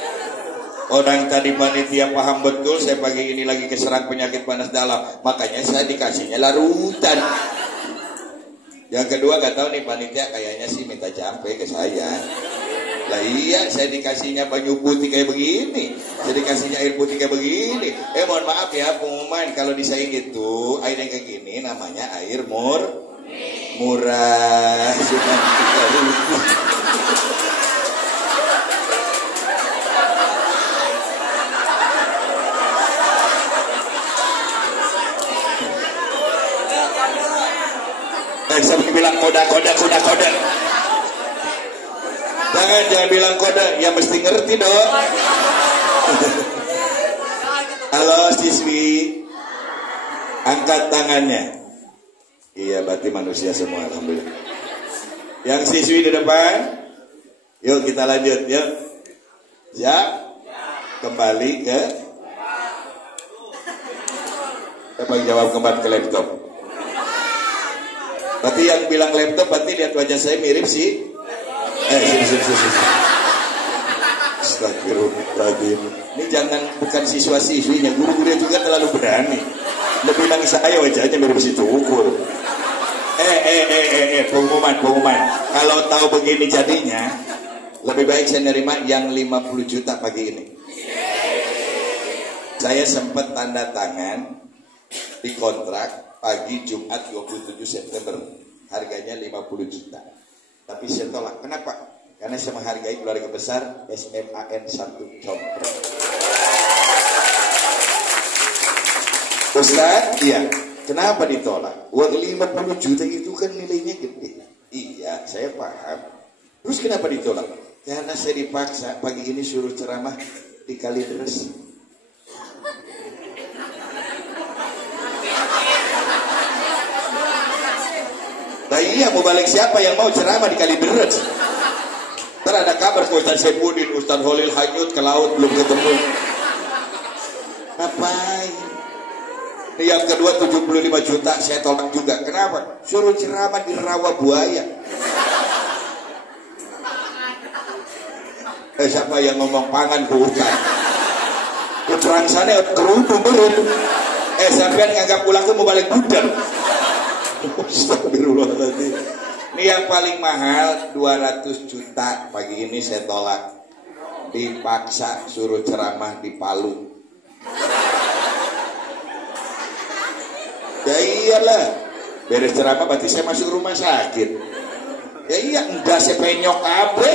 Orang tadi panitia paham betul saya pagi ini lagi keserang penyakit panas dalam, makanya saya dikasihnya larutan. Yang kedua gak tahu nih panitia kayaknya sih minta jampe ke saya. Lah iya, saya dikasihnya banyu putih kayak begini, saya dikasihnya air putih kayak begini. Mohon maaf ya pengumuman, kalau di saya gitu air yang kayak gini namanya air murah. Sudah 3.000. Sampai bilang koda. Jangan bilang koda, ya mesti ngerti dong. Halo siswi, angkat tangannya. Iya, berarti manusia semua, alhamdulillah. Yang siswi di depan, yuk kita lanjut, yuk. Siap? Kembali ke. Siapa yang jawab kembali ke laptop? Berarti yang bilang laptop, berarti lihat wajah saya mirip sih. Sini. Astagfirullahaladzim. Ini jangan, bukan siswa-siswinya, guru-gurunya juga terlalu berani. Lebih nangis saya wajahnya mirip si cukur. Pengumuman. Kalau tahu begini jadinya, lebih baik saya nerima yang 50 juta pagi ini. Saya sempat tanda tangan di kontrak pagi Jumat 27 September, harganya 50 juta. Tapi saya tolak. Kenapa? Karena saya menghargai keluarga besar SMAN 1 Compreng. Ustaz, iya. Kenapa ditolak? Uang 50 juta itu kan nilainya gede. Iya, saya paham. Terus kenapa ditolak? Karena saya dipaksa pagi ini suruh ceramah di Kalideres. Nah iya, mau balik siapa yang mau ceramah di Kalideres? Ntar ada kabar Ustaz Sepudin, Ustaz Holil hanyut ke laut belum ketemu. Ngapain? Yang kedua 75 juta saya tolak juga. Kenapa? Suruh ceramah di Rawa Buaya. Siapa yang ngomong pangan bukan? Utrang sana kerudung berun. Sampean nganggap pulangku mau balik budak. Astagfirullahaladzim. Ini yang paling mahal 200 juta pagi ini saya tolak. Dipaksa suruh ceramah di Palu. Ya iyalah, beres ceramah berarti saya masuk rumah sakit. Ya iya, enggak saya penyok abe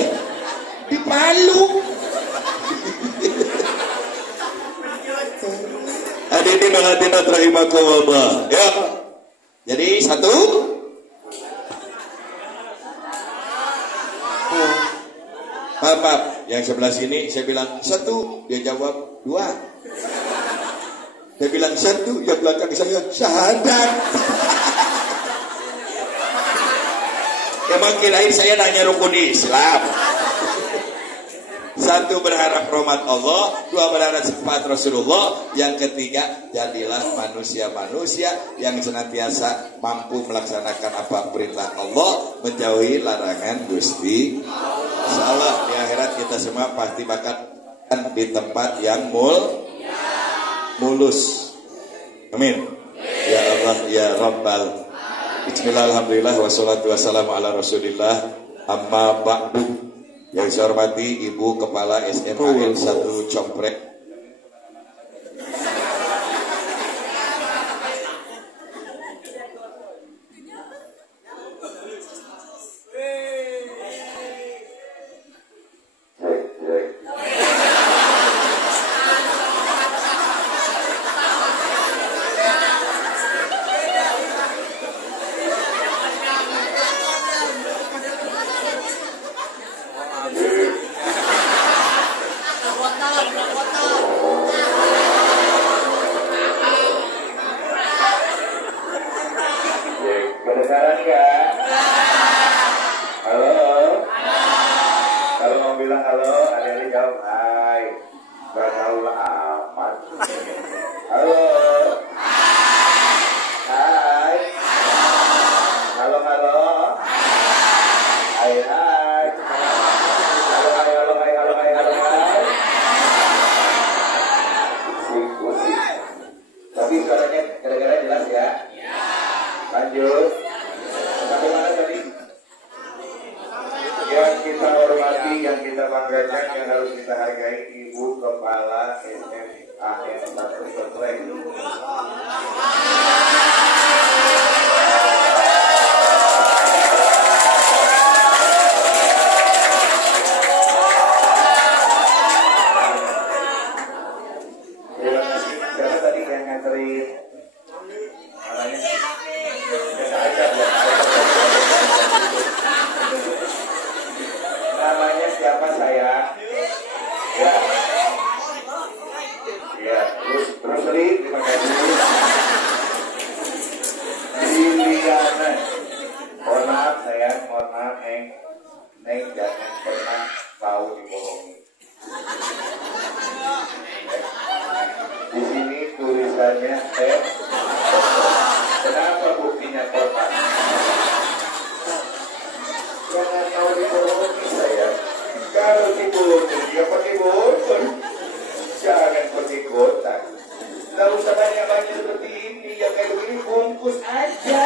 di Palu. Hadirin hadirat rahimakumullah. Ya. Jadi satu. Maaf, yang sebelah sini saya bilang satu, dia jawab dua. Saya bilang satu, yang belakang saya syahadat. Emang kirain saya nanya rukun Islam. Satu, berharap rahmat Allah. Dua, berharap sifat Rasulullah. Yang ketiga, jadilah manusia-manusia yang senantiasa mampu melaksanakan apa perintah Allah, menjauhi larangan Gusti Allah. Di akhirat kita semua pasti bakal di tempat yang mulus. Amin. Ya Allah ya Rabbal. Bismillah, alhamdulillah, wassalatu wassalamu ala rasulillah. Amma ba'du. Yang saya hormati Ibu Kepala SMAN 1 Compreng. bilang halo, adik-adik jawab hai. Bergaul amat. Halo. Hai. Halo halo. Hai hai. Halo hai halo hai halo hai halo hai. Musik. Tapi suaranya gara-gara jelas ya. Lanjut. Sampai mana tadi? Yang kita hormati, yang kita banggakan, yang harus kita hargai, Ibu Kepala SMAN 1 Komplek. Terima kasih. Siapa tadi yang nganterin? Namanya siapa sayang? Ya. Ya, terus terima kasih. Liliana. Mohon maaf sayang, mohon maaf Neng jangan pernah mau dibohongi. Di sini tulisannya kenapa buktinya kotak? Jangan mau dibohongi sayang. Kalau dibohongi dia pakai bohong. Jangan pakai kotak. Tidak usah banyak-banyak seperti ini. Yang kayak begini bungkus aja.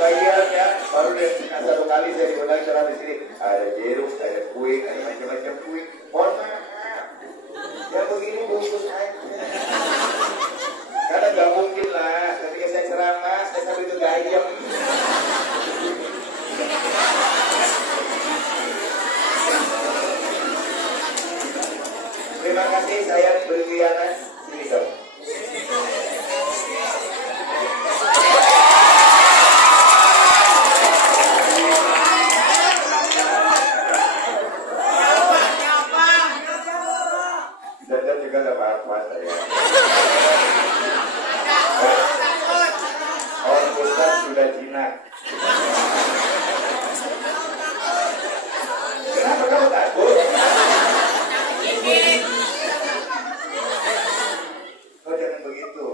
Layarnya baru deh satu kali saya diundang ceramah di sini. Ada jeruk, ada kue, ada macam-macam kue. Mohon maaf. Yang begini bungkus aja. Karena nggak mungkin lah. Ketika saya ceramah, saya sambil itu gayam. Terima kasih saya Briliana. Sini dong. Dan juga nggak apa-apa saya. Orang Ustaz sudah jinak. Kenapa kamu takut? Kau jangan begitu.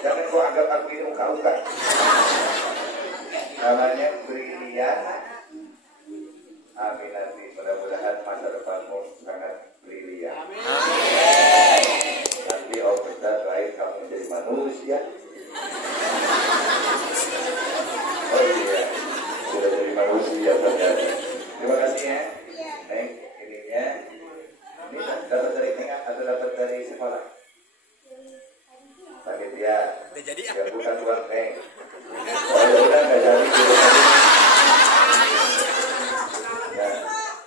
Jangan kau anggap aku ini uka-uka. Namanya Briliana. Amin nanti mudah-mudahan masa depanmu sangat brilian. Nanti Allah Ustaz doain kamu menjadi manusia. Oh iya, sudah jadi manusia ternyata. Terima kasih ya. Neng, ininya. Ini dapat dari Neng atau dapat dari sekolah? Sakit ya. Ya bukan uang Neng. Oh ya udah nggak jadi. Ya,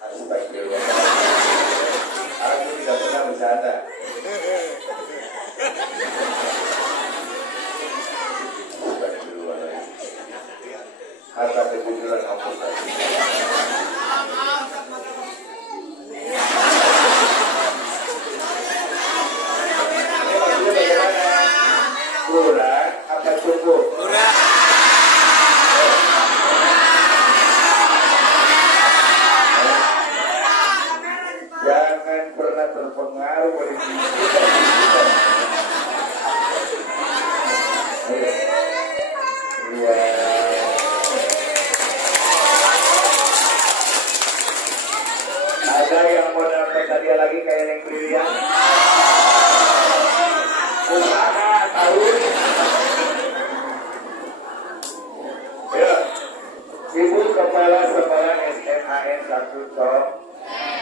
astagfirullah. Aku tidak pernah bercanda. Harta kejujuran ampun tadi. Ini maksudnya bagaimana? Kurang apa cukup? Kurang. Jangan pernah terpengaruh oleh pikiran. Iya. Ada yang mau dapat hadiah lagi kayak Neng Brilian? Usaha tahun. Ya, Ibu Kepala Sekolah SMAN 1 Cok,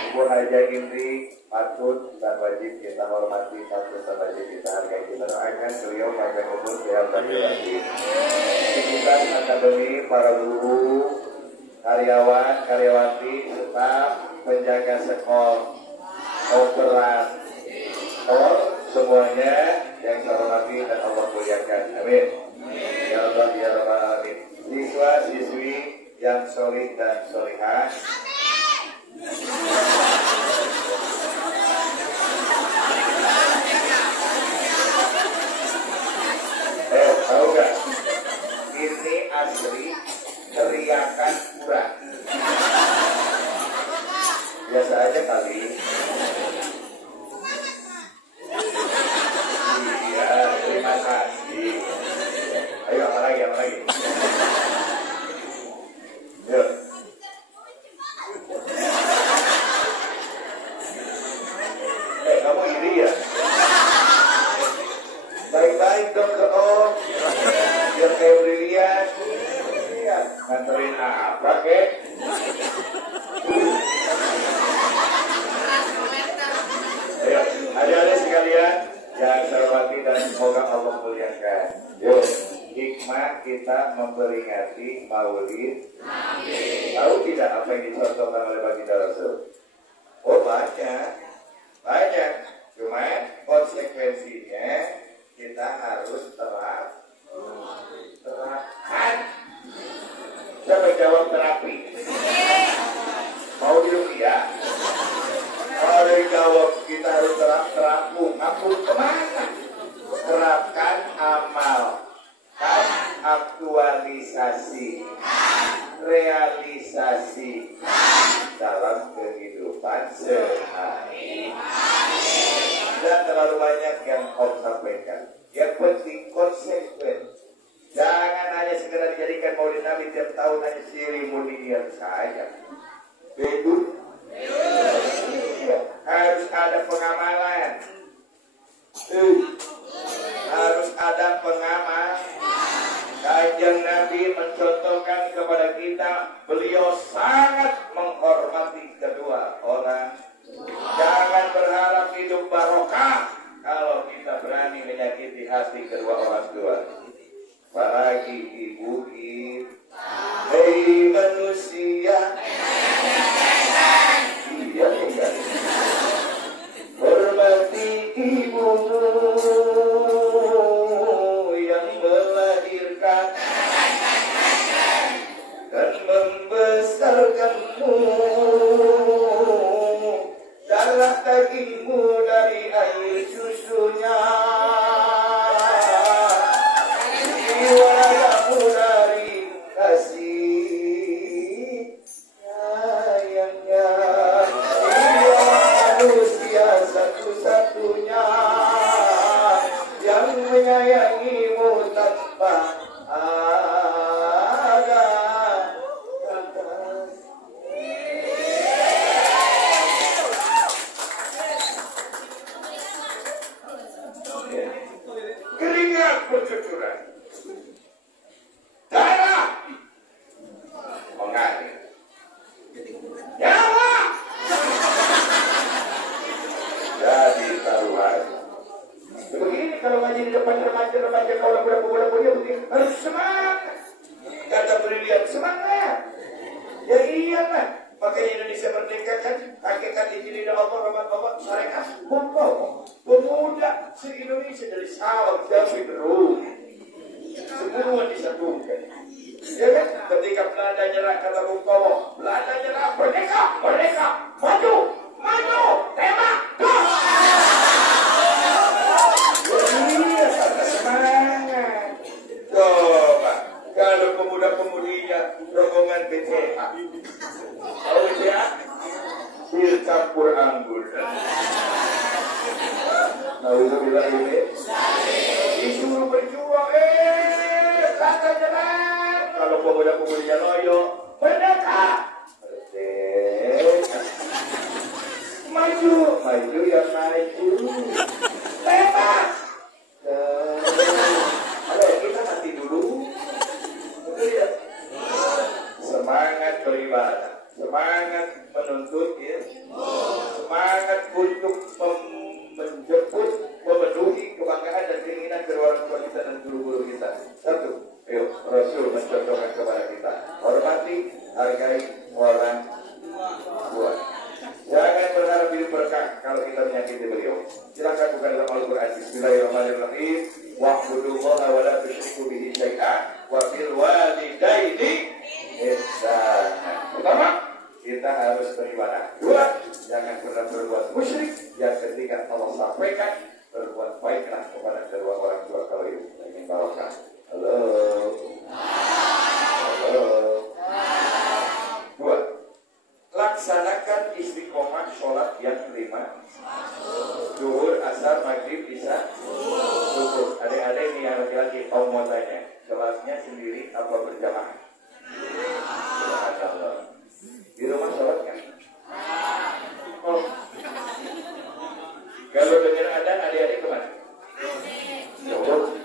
Ibu Haja Indri, patut dan wajib kita hormati, patut dan wajib kita hargai. Kita doakan beliau panjang umur sehat dan lagi. Ikutan akademi para guru, karyawan, karyawati, staf, penjaga sekolah, operator, semuanya yang saya hormati dan Allah muliakan. Amin. Ya Allah, ya Rabbal Alamin. Siswa, siswi yang solih dan solihah. Tahu asli, teriakan kurang. Biasa aja kali. Iya, terima kasih. Ayo, apa lagi? Yuk. Kamu iri ya? Baik-baik dong ke Om. Biar kayak brilian. Iya, nganterin apa kek? Ayo, adik-adik sekalian yang saya hormati dan semoga Allah muliakan. Yuk, hikmah kita memperingati Maulid. Tahu tidak apa yang dicontohkan oleh baginda Rasul? Oh banyak. Cuma konsekuensinya kita harus terapkan. Siapa jawab terapi? Mau hidup ya? Kalau dijawab kita harus terapung kemana? Terapkan amal, kan aktualisasi, realisasi dalam kehidupan sehari. Dan terlalu banyak yang Om sampaikan. Yang penting konsekuen. Jangan hanya segera dijadikan Maulid Nabi tiap tahun hanya seremonial saja. Betul. Harus ada pengamalan. Harus ada pengamal. Kanjeng Nabi mencontohkan kepada kita, beliau sangat menghormati kedua orang. Jangan berharap hidup barokah kalau kita berani menyakiti hati kedua orang tua. Apalagi ibu kita. Hei manusia. Iya enggak. Hormati ibumu yang melahirkan dan membesarkanmu. Darah dagingmu dari air susunya, jiwamu dari kasih sayangnya. Dia manusia satu-satunya yang menyayangimu tanpa ada batas. Keringat bercucuran, darah mengalir, nyawa jadi taruhan. Begini kalau ngaji di depan remaja kalau budak-budak dia begini harus semangat. Kata brilian semangat. Ya iyalah. Makanya Indonesia merdeka kan hakikat Injil Allah rahmat Allah syariat pemuda se-Indonesia dari Sabang sampai Merauke semua disatukan. Ya kan? Ketika Belanda nyerah kata Bung Tomo, Belanda nyerah merdeka, maju, tembak, gas. Iya, kata semangat. Coba kalau pemuda-pemudinya rombongan BCA. Tahu ya? Bir campur anggur. Nah, itu bilang ini. Disuruh berjuang, kata jalan. Kalau pemuda-pemudinya loyo, merdeka. Maju yang maju. Bebas. Ayo kita mati dulu. Betul ya? Semangat beribadah, semangat menuntut ilmu, semangat untuk menjemput, memenuhi kebanggaan dan keinginan kedua orang tua kita dan guru-guru kita. Satu, ayo Rasul mencontohkan kepada kita, hormati, hargai orang tua. Jangan berharap hidup berkah kalau kita menyakiti beliau. Silakan buka dalam Al-Quran. Bismillahirrahmanirrahim. Wa'budullaha wa la tusyriku bihi syai'an wa bil walidaini ihsana. Pertama, kita harus beribadah. Dua, jangan pernah berbuat musyrik. Yang ketiga, Allah sampaikan berbuat baiklah kepada kedua orang tua kalau ingin barokah. Halo. melaksanakan istiqomah sholat yang 5 zuhur, asar, maghrib, isya, subuh. Adik-adik nih yang laki-laki, om mau tanya, sholatnya sendiri apa berjamaah? Subhanallah. Di rumah sholat kan? Oh. Kalau dengar adzan, adik-adik kemana? Zuhur.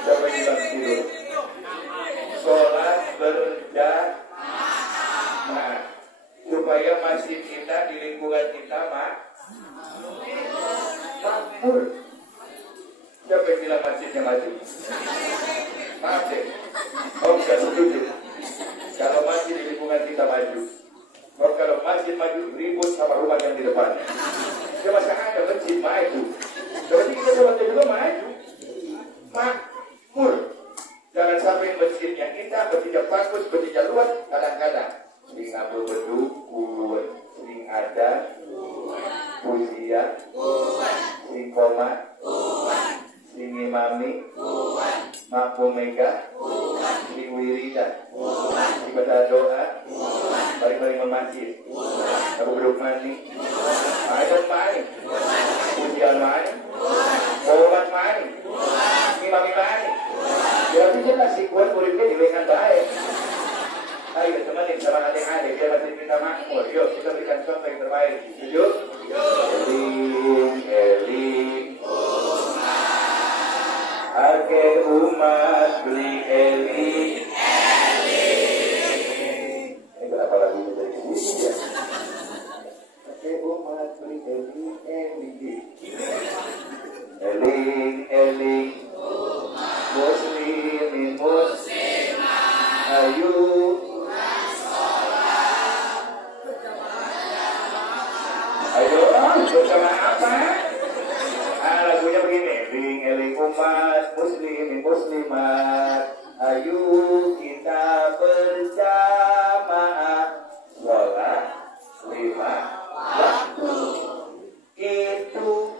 Siapa yang bilang tidur? Sholat berjamaah supaya masjid kita di lingkungan kita makmur. Siapa yang bilang masjidnya maju? Maaf deh, om gak setuju. Kalau masjid di lingkungan kita maju, kalau masjid maju ribut sama rumah yang di depannya. Ya masa ada masjid maju? Berarti kita sholatnya juga maju. Makmur. Jangan sampai masjidnya indah, masjidnya bagus, masjidnya luas. Kadang-kadang sering ngabul beduk, sering ada usia, sering koma, sering imami, mampu mega, sering wirida, ibadah doa, paling-paling memasjid, ngabul mani, main, ujian main, obat main, imami main. Jadi jelas sih kuat muridnya diwekan baik. Ayo temenin sama adik-adik biar masih kita makmur. Yuk kita berikan contoh yang terbaik. Setuju? Eling Ake umat beli eling. Ini kenapa lagu ini dari sini ya? Ake umat beli eling. Eling muslimin muslimah ayu bersama apa? Lagunya begini. Eling umat muslimin muslimat ayu kita berjamaah sholat 5 waktu itu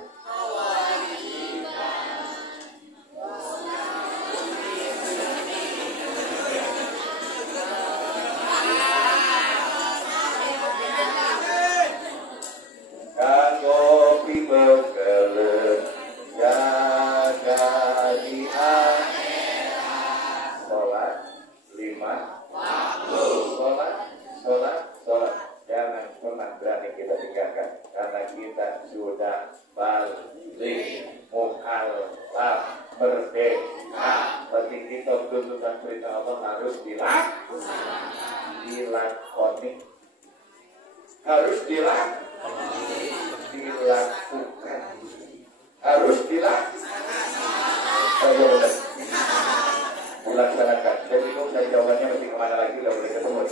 dilaksanakan. Saya bingung dari jawabannya mesti kemana lagi, nggak boleh ketemu.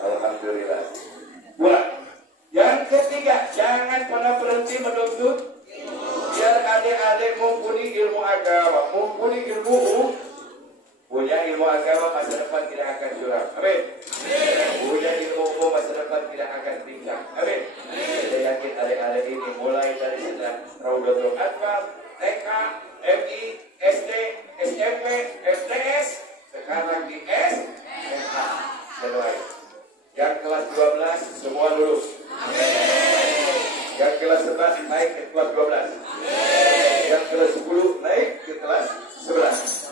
Alhamdulillah. Dua. Yang ketiga, jangan pernah berhenti menuntut. Biar adik-adik mumpuni ilmu agama, mumpuni ilmu, punya ilmu agama, masa depan tidak akan suram. Amin. Punya ilmu masa depan tidak akan pincang. Amin. Saya yakin adik-adik ini mulai dari sedang Raudatul Atfal, TK, MI, SD, SMP, STS, sekarang di SMA. Januari. Yang kelas 12 semua lulus. Yang kelas 11 naik ke kelas 12. Yang kelas 10 naik ke kelas 11.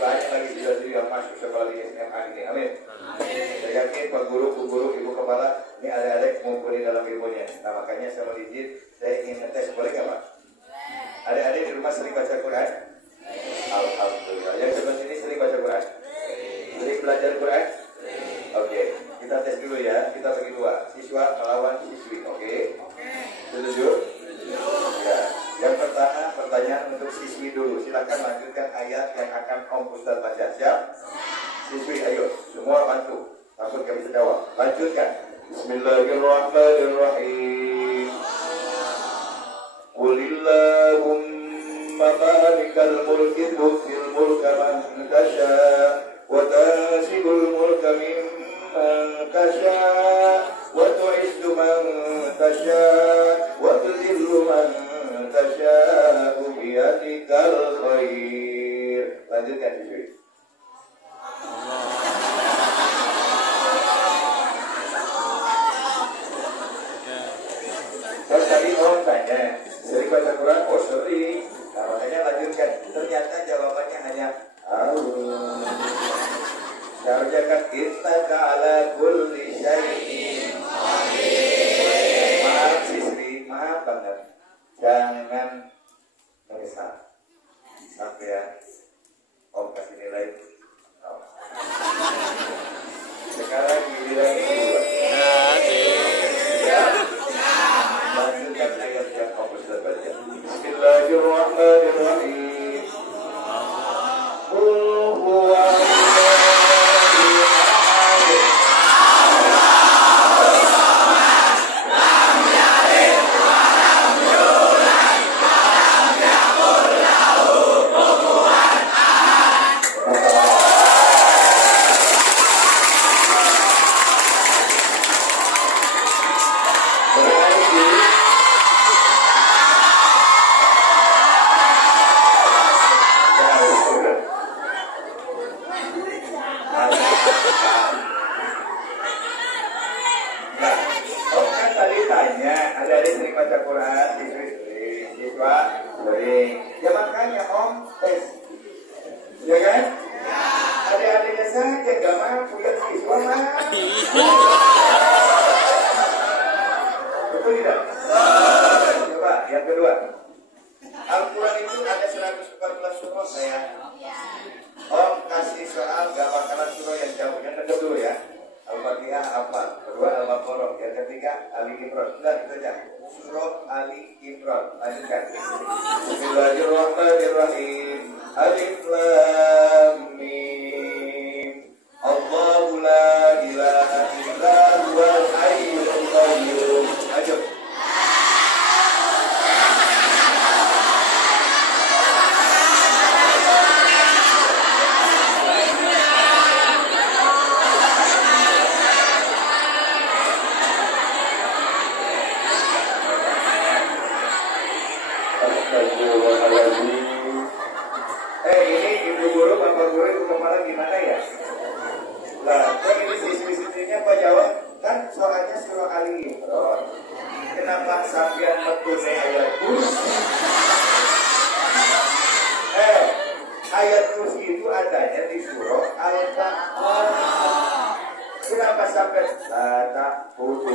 Banyak lagi siswa-siswi yang masuk sekolah di SMA ini. Amin. Saya yakin Pak Guru, Bu Guru, Ibu Kepala ini adik-adik mumpuni dalam ilmunya. Nah makanya saya mau izin, saya ingin ngetes, boleh nggak Pak? Adik-adik di rumah sering baca Quran? Alhamdulillah. Yang sebelah sini sering baca Quran? Sering belajar Quran? Oke, kita tes dulu ya. Kita bagi dua, siswa melawan siswi. Oke? Setuju? Ya. Yang pertama, pertanyaan untuk siswi dulu. Silakan lanjutkan ayat yang akan Om Ustaz baca. Siap? Siswi, ayo. Semua bantu. Takut gak bisa jawab. Lanjutkan. Bismillahirrahmanirrahim. Qulillahumma malikal mulki tu'til mulka man tasha' wa tanzi'ul mulka mimman tasha' wa tu'izzu man tasha' wa tudhillu man tasha' biyadikal khair. Lanjutkan siswi. baca Quran? Oh sering. Nah, makanya lanjutkan. Ternyata jawabannya hanya Allah. Seharusnya kan innaka ala kulli syai'in qadir. Maaf sisri, maaf banget. Jangan menyesal. Sampai ya. Om kasih nilai. Oh. Sekarang giliran kedua. Ya. Lanjutkan ayat yang kamu sudah baca. Bismillahirrahmanirrahim. Qul huwallahu Bismillahirrahmanirrahim. Alif Lam Mim. Allahu la ilaha illa huwal hayyul qayyum. Ayo. Ini ibu guru, bapak guru itu kepala gimana ya? Lah, kok ini siswi-siswinya Pak jawab? Kan soalnya surah Ali Imran. Kenapa sampean metune ayat kursi? Ayat kursi itu adanya di surah Al-Baqarah. Kenapa sampai tak butuh?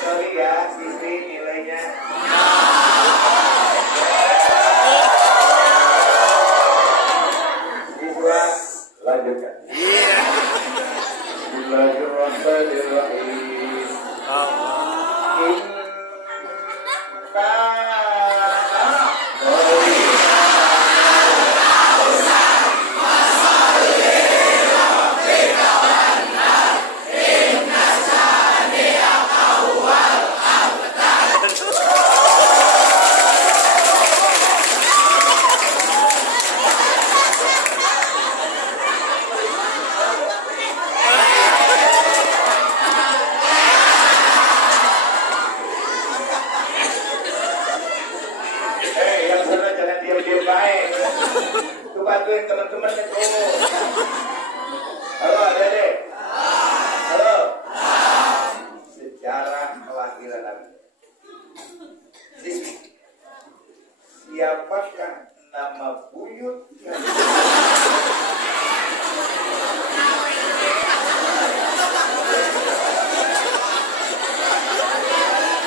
Sorry ya, siswi nilainya. Lanjutkan. Bismillahirrahmanirrahim. Bantuin teman-teman itu. Halo Dede. Halo. Sejarah kelahiran Nabi. Siswi. Siapakah nama buyut?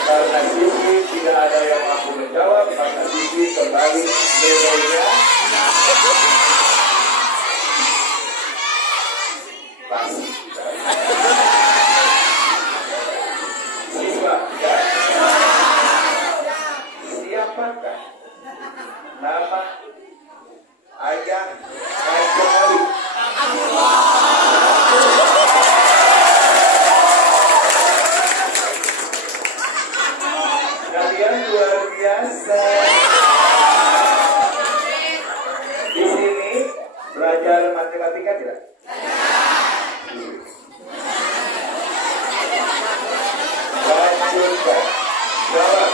Karena siswi tidak ada yang mampu menjawab, maka siswi kembali nilainya. Siswa, ya. Siapakah nama ayah Raja Ali? Kalian luar biasa. Di sini belajar matematika tidak? Lanjutkan. Jawab.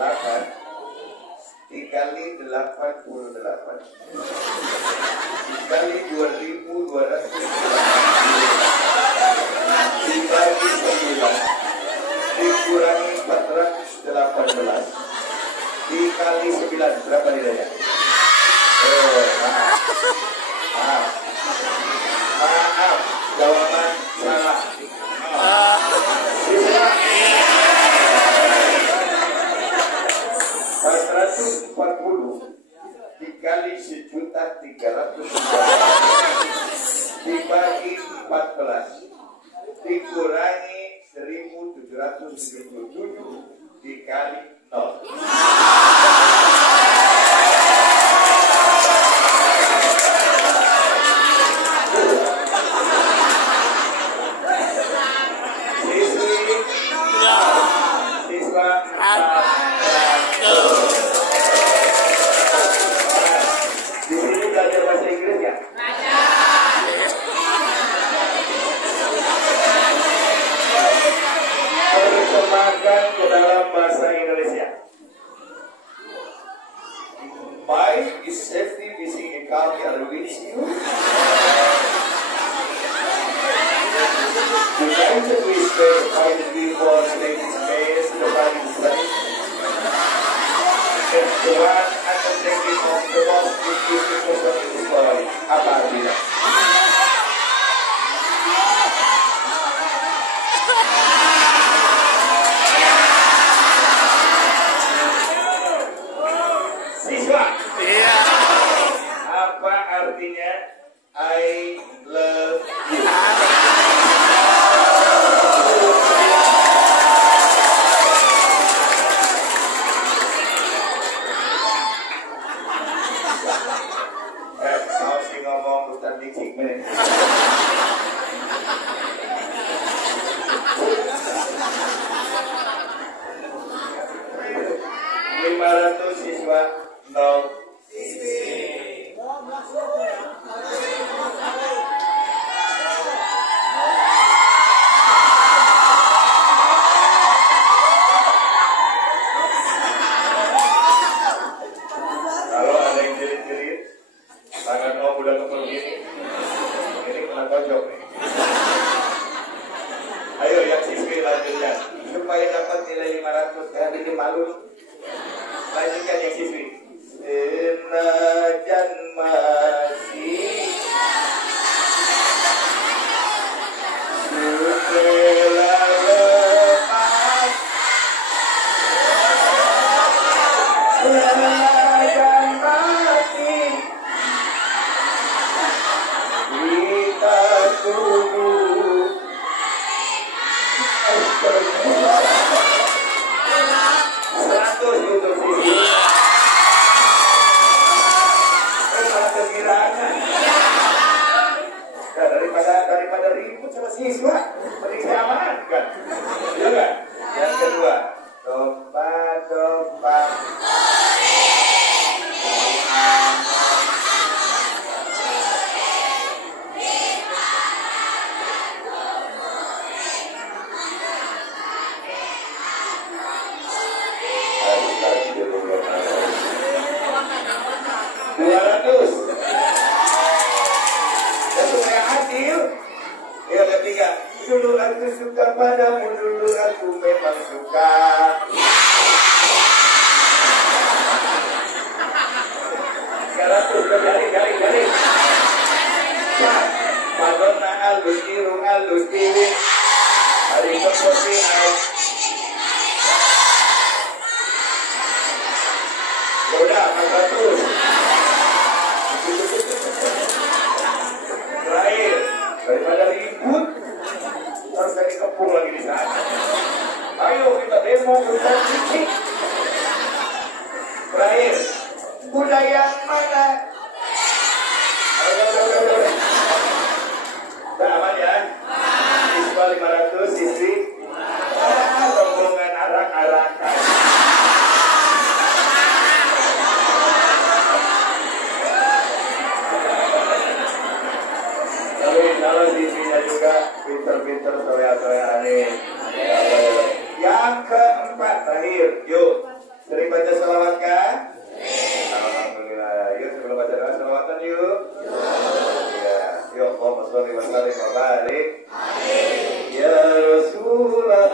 8 dikali 88 dikali 2200 dibagi 9 dikurangi 418 dikali 9 berapa nilainya? Oh, maaf, jawaban salah. Siswa 440 dikali 1.300.000 dibagi 14 dikurangi 1.777 dikali 0. Ke dalam bahasa Indonesia. Why is safety missing a car here with you? United we spend fight before making space the body space. And the one undertaking of the most difficult person in this world. Apa artinya? Apa artinya I love you? Kau sih ngomong bukan dikik men. 500 siswa 0 Kalau ada yang jerit-jerit, tangan om udah kepergin, ini kena tonjok nih. Ayo yang siswi lanjutkan, supaya dapat nilai 500, ya bikin malu. Lanjutkan yang siswi. Senajan masih setelah lepas senajan mati kita tunggu 100 untuk siswi. Daripada ribut sama siswa, mending saya amankan. Iya nggak? Yang kedua, domba. Yang ketiga, dulu aku suka padamu, dulu aku memang suka. Sekarang tuh garing. Madonna halus, irung halus, tiwik, hari seperti air. Yaudah, 400. Terakhir, daripada ribut terus saya dikepung lagi di sana. Ayo kita demo kita cicik. Terakhir, budaya mana? Udah aman ya? Siswa 500, siswi rombongan arak-arakan. Kalau sisinya juga pinter-pinter soya-soya aneh. Yang keempat terakhir, yuk sering baca selawat kan? Alhamdulillah. Yuk sebelum baca doa selawatan yuk. Ya, yuk Allahumma sholli wa sallim wa barik. Ya Rasulullah.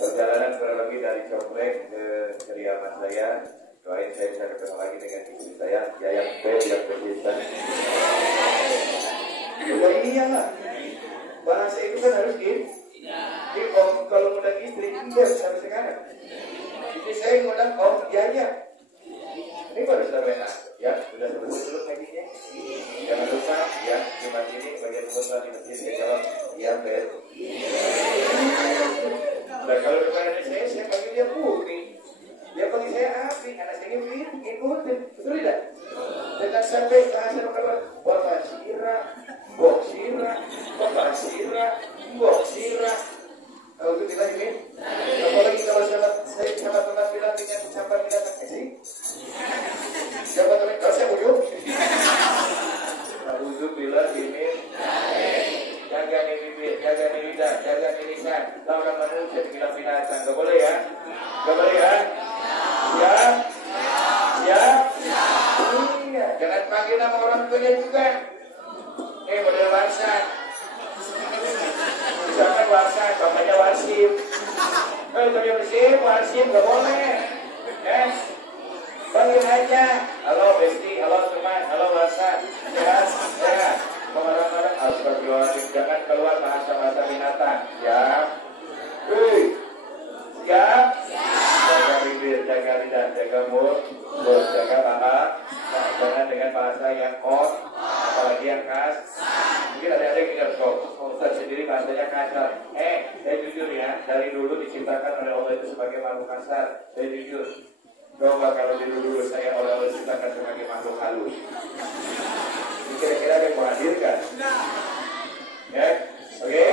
Perjalanan kurang lebih dari Jogja sampai kasar kabar bapak sira, bok sira, bapak sira, bok sira. Kalau itu bilang ini, apalagi kalau saya sama teman bilang dengan siapa bilang sih? Siapa teman? Kalau saya ujuk. Ujuk bilang ini, jaga nih bibir, jaga nih lidah, jaga nih lisan. Lawan manusia dibilang binatang, nggak boleh ya? Nggak boleh ya? Ya? Ya? Iya, jangan panggil nama orang tuanya juga. Model warsan. Misalkan warsan, bapaknya warsim. Tapi warsim nggak boleh. Panggil aja. Halo Besti, halo teman, halo warsan. Sehat, sehat. Kemana-mana, astagfirullahaladzim. Jangan keluar bahasa-bahasa binatang. Ya. Siap? Jaga bibir, jaga lidah, jaga mulut, jaga tangan. Nah, jangan dengan bahasa yang on, apalagi yang khas. Mungkin ada yang ingat kok, Ustaz sendiri bahasanya kasar. Saya jujur ya, dari dulu diciptakan oleh Allah itu sebagai makhluk kasar. Saya jujur. Coba kalau dulu saya oleh Allah diciptakan sebagai makhluk halus. Kira-kira ada yang menghadirkan? Ya, oke?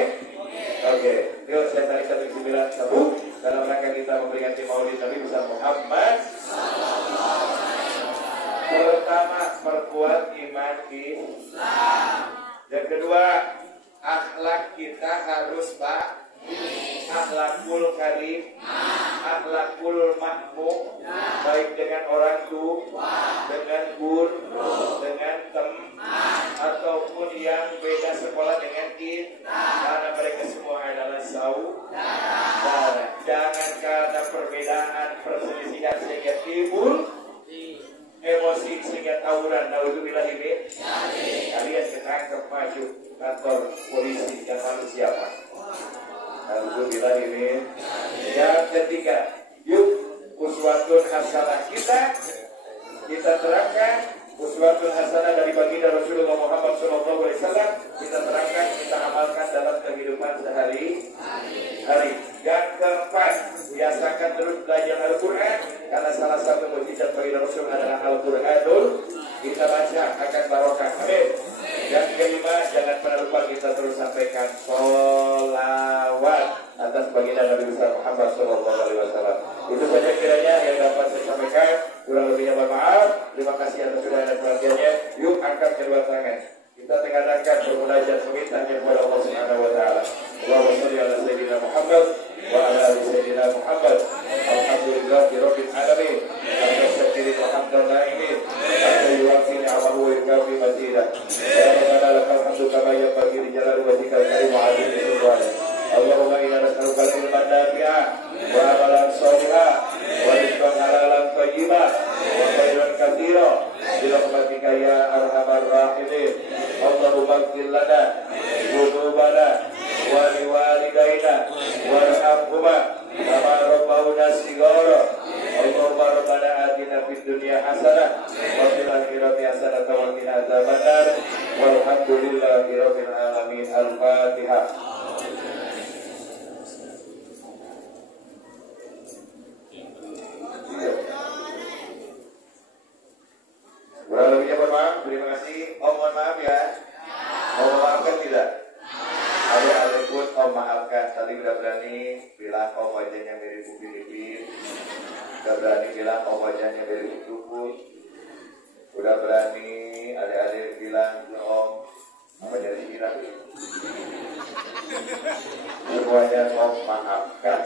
Oke. Yuk, saya tarik 191 sabuk dalam rangka kita memperingati Maulid Nabi besar Muhammad. Pertama, perkuat iman Islam. Yang kedua, akhlak kita harus akhlakul karim, akhlakul mahmud, baik dengan orang tua, dengan guru, dengan teman, ataupun yang beda sekolah dengan kita, karena mereka semua adalah saudara. Jangan karena perbedaan perselisihan sehingga timbul emosi sehingga tawuran. Naudzubillah min kalian ketangkep maju kantor polisi dan lalu siapa? Naudzubillah min. Yang ketiga, yuk uswatun hasanah kita terangkan uswatun hasanah dari baginda Rasulullah Muhammad SAW. Kita terangkan, kita amalkan dalam kehidupan sehari-hari. Yang keempat, biasakan terus belajar Al-Quran, karena salah satu mukjizat baginda Rasul adalah Al-Quranul. Kita baca akan barokah. Amin. Yang kelima, jangan pernah lupa kita terus sampaikan sholawat atas baginda Nabi besar Muhammad SAW. Itu saja kiranya yang dapat saya sampaikan. Kurang lebihnya mohon maaf. Terima kasih atas sudah dan perhatiannya. Yuk angkat kedua tangan. Kita tengadahkan bermunajat memintanya kepada Allah Subhanahu wa taala. Allahumma shalli ala sayyidina Muhammad wa ala ali sayyidina Muhammad. Alhamdulillahirabbil alamin. Al-Syakirin wa hamdan na'imin. Hatta yuwaffi ni'amahu wa yukafi mazidah. Ya Rabbana lakal hamdu kama yanbaghi li jalali wajhikal karim wa 'azimi sultanik. Allahumma inna nas'aluka al-ilma nafi'a wa amalan shalihan wa rizqan halalan thayyiban wa khairan katsiran bi rahmatika ya arhamar rahimin. Allahumma ighfir lana dhunubana wa liwalidayna warhamhuma kama rabbawna shighara. Allahumma rabbana atina fid dunya hasanah wa fil akhirati hasanah wa qina adzabannar. Walhamdulillahi rabbil alamin. Al-Fatihah. Kurang lebihnya mohon maaf, terima kasih. Mohon maaf ya. Mau memaafkan tidak? Ada pun maafkan. Tadi udah berani bilang wajahnya mirip Upin Ipin. Udah berani bilang wajahnya mirip Tukul. Udah berani adik-adik bilang Om apa jadi kira. Semuanya maafkan.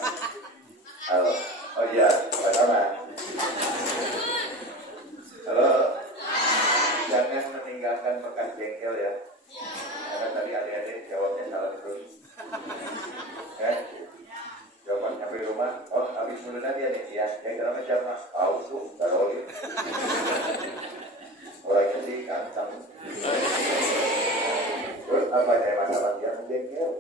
Halo. Oh iya, sama-sama. Halo. Jangan meninggalkan bekas jengkel ya. Karena tadi adik-adik jawabnya salah terus. Jawaban sampai rumah, habis mulai dia nih, ya, yang dalam macam mas, tahu tuh, taruhin. Orangnya sih kantang. Terus apa ya masalah dia menjengkel?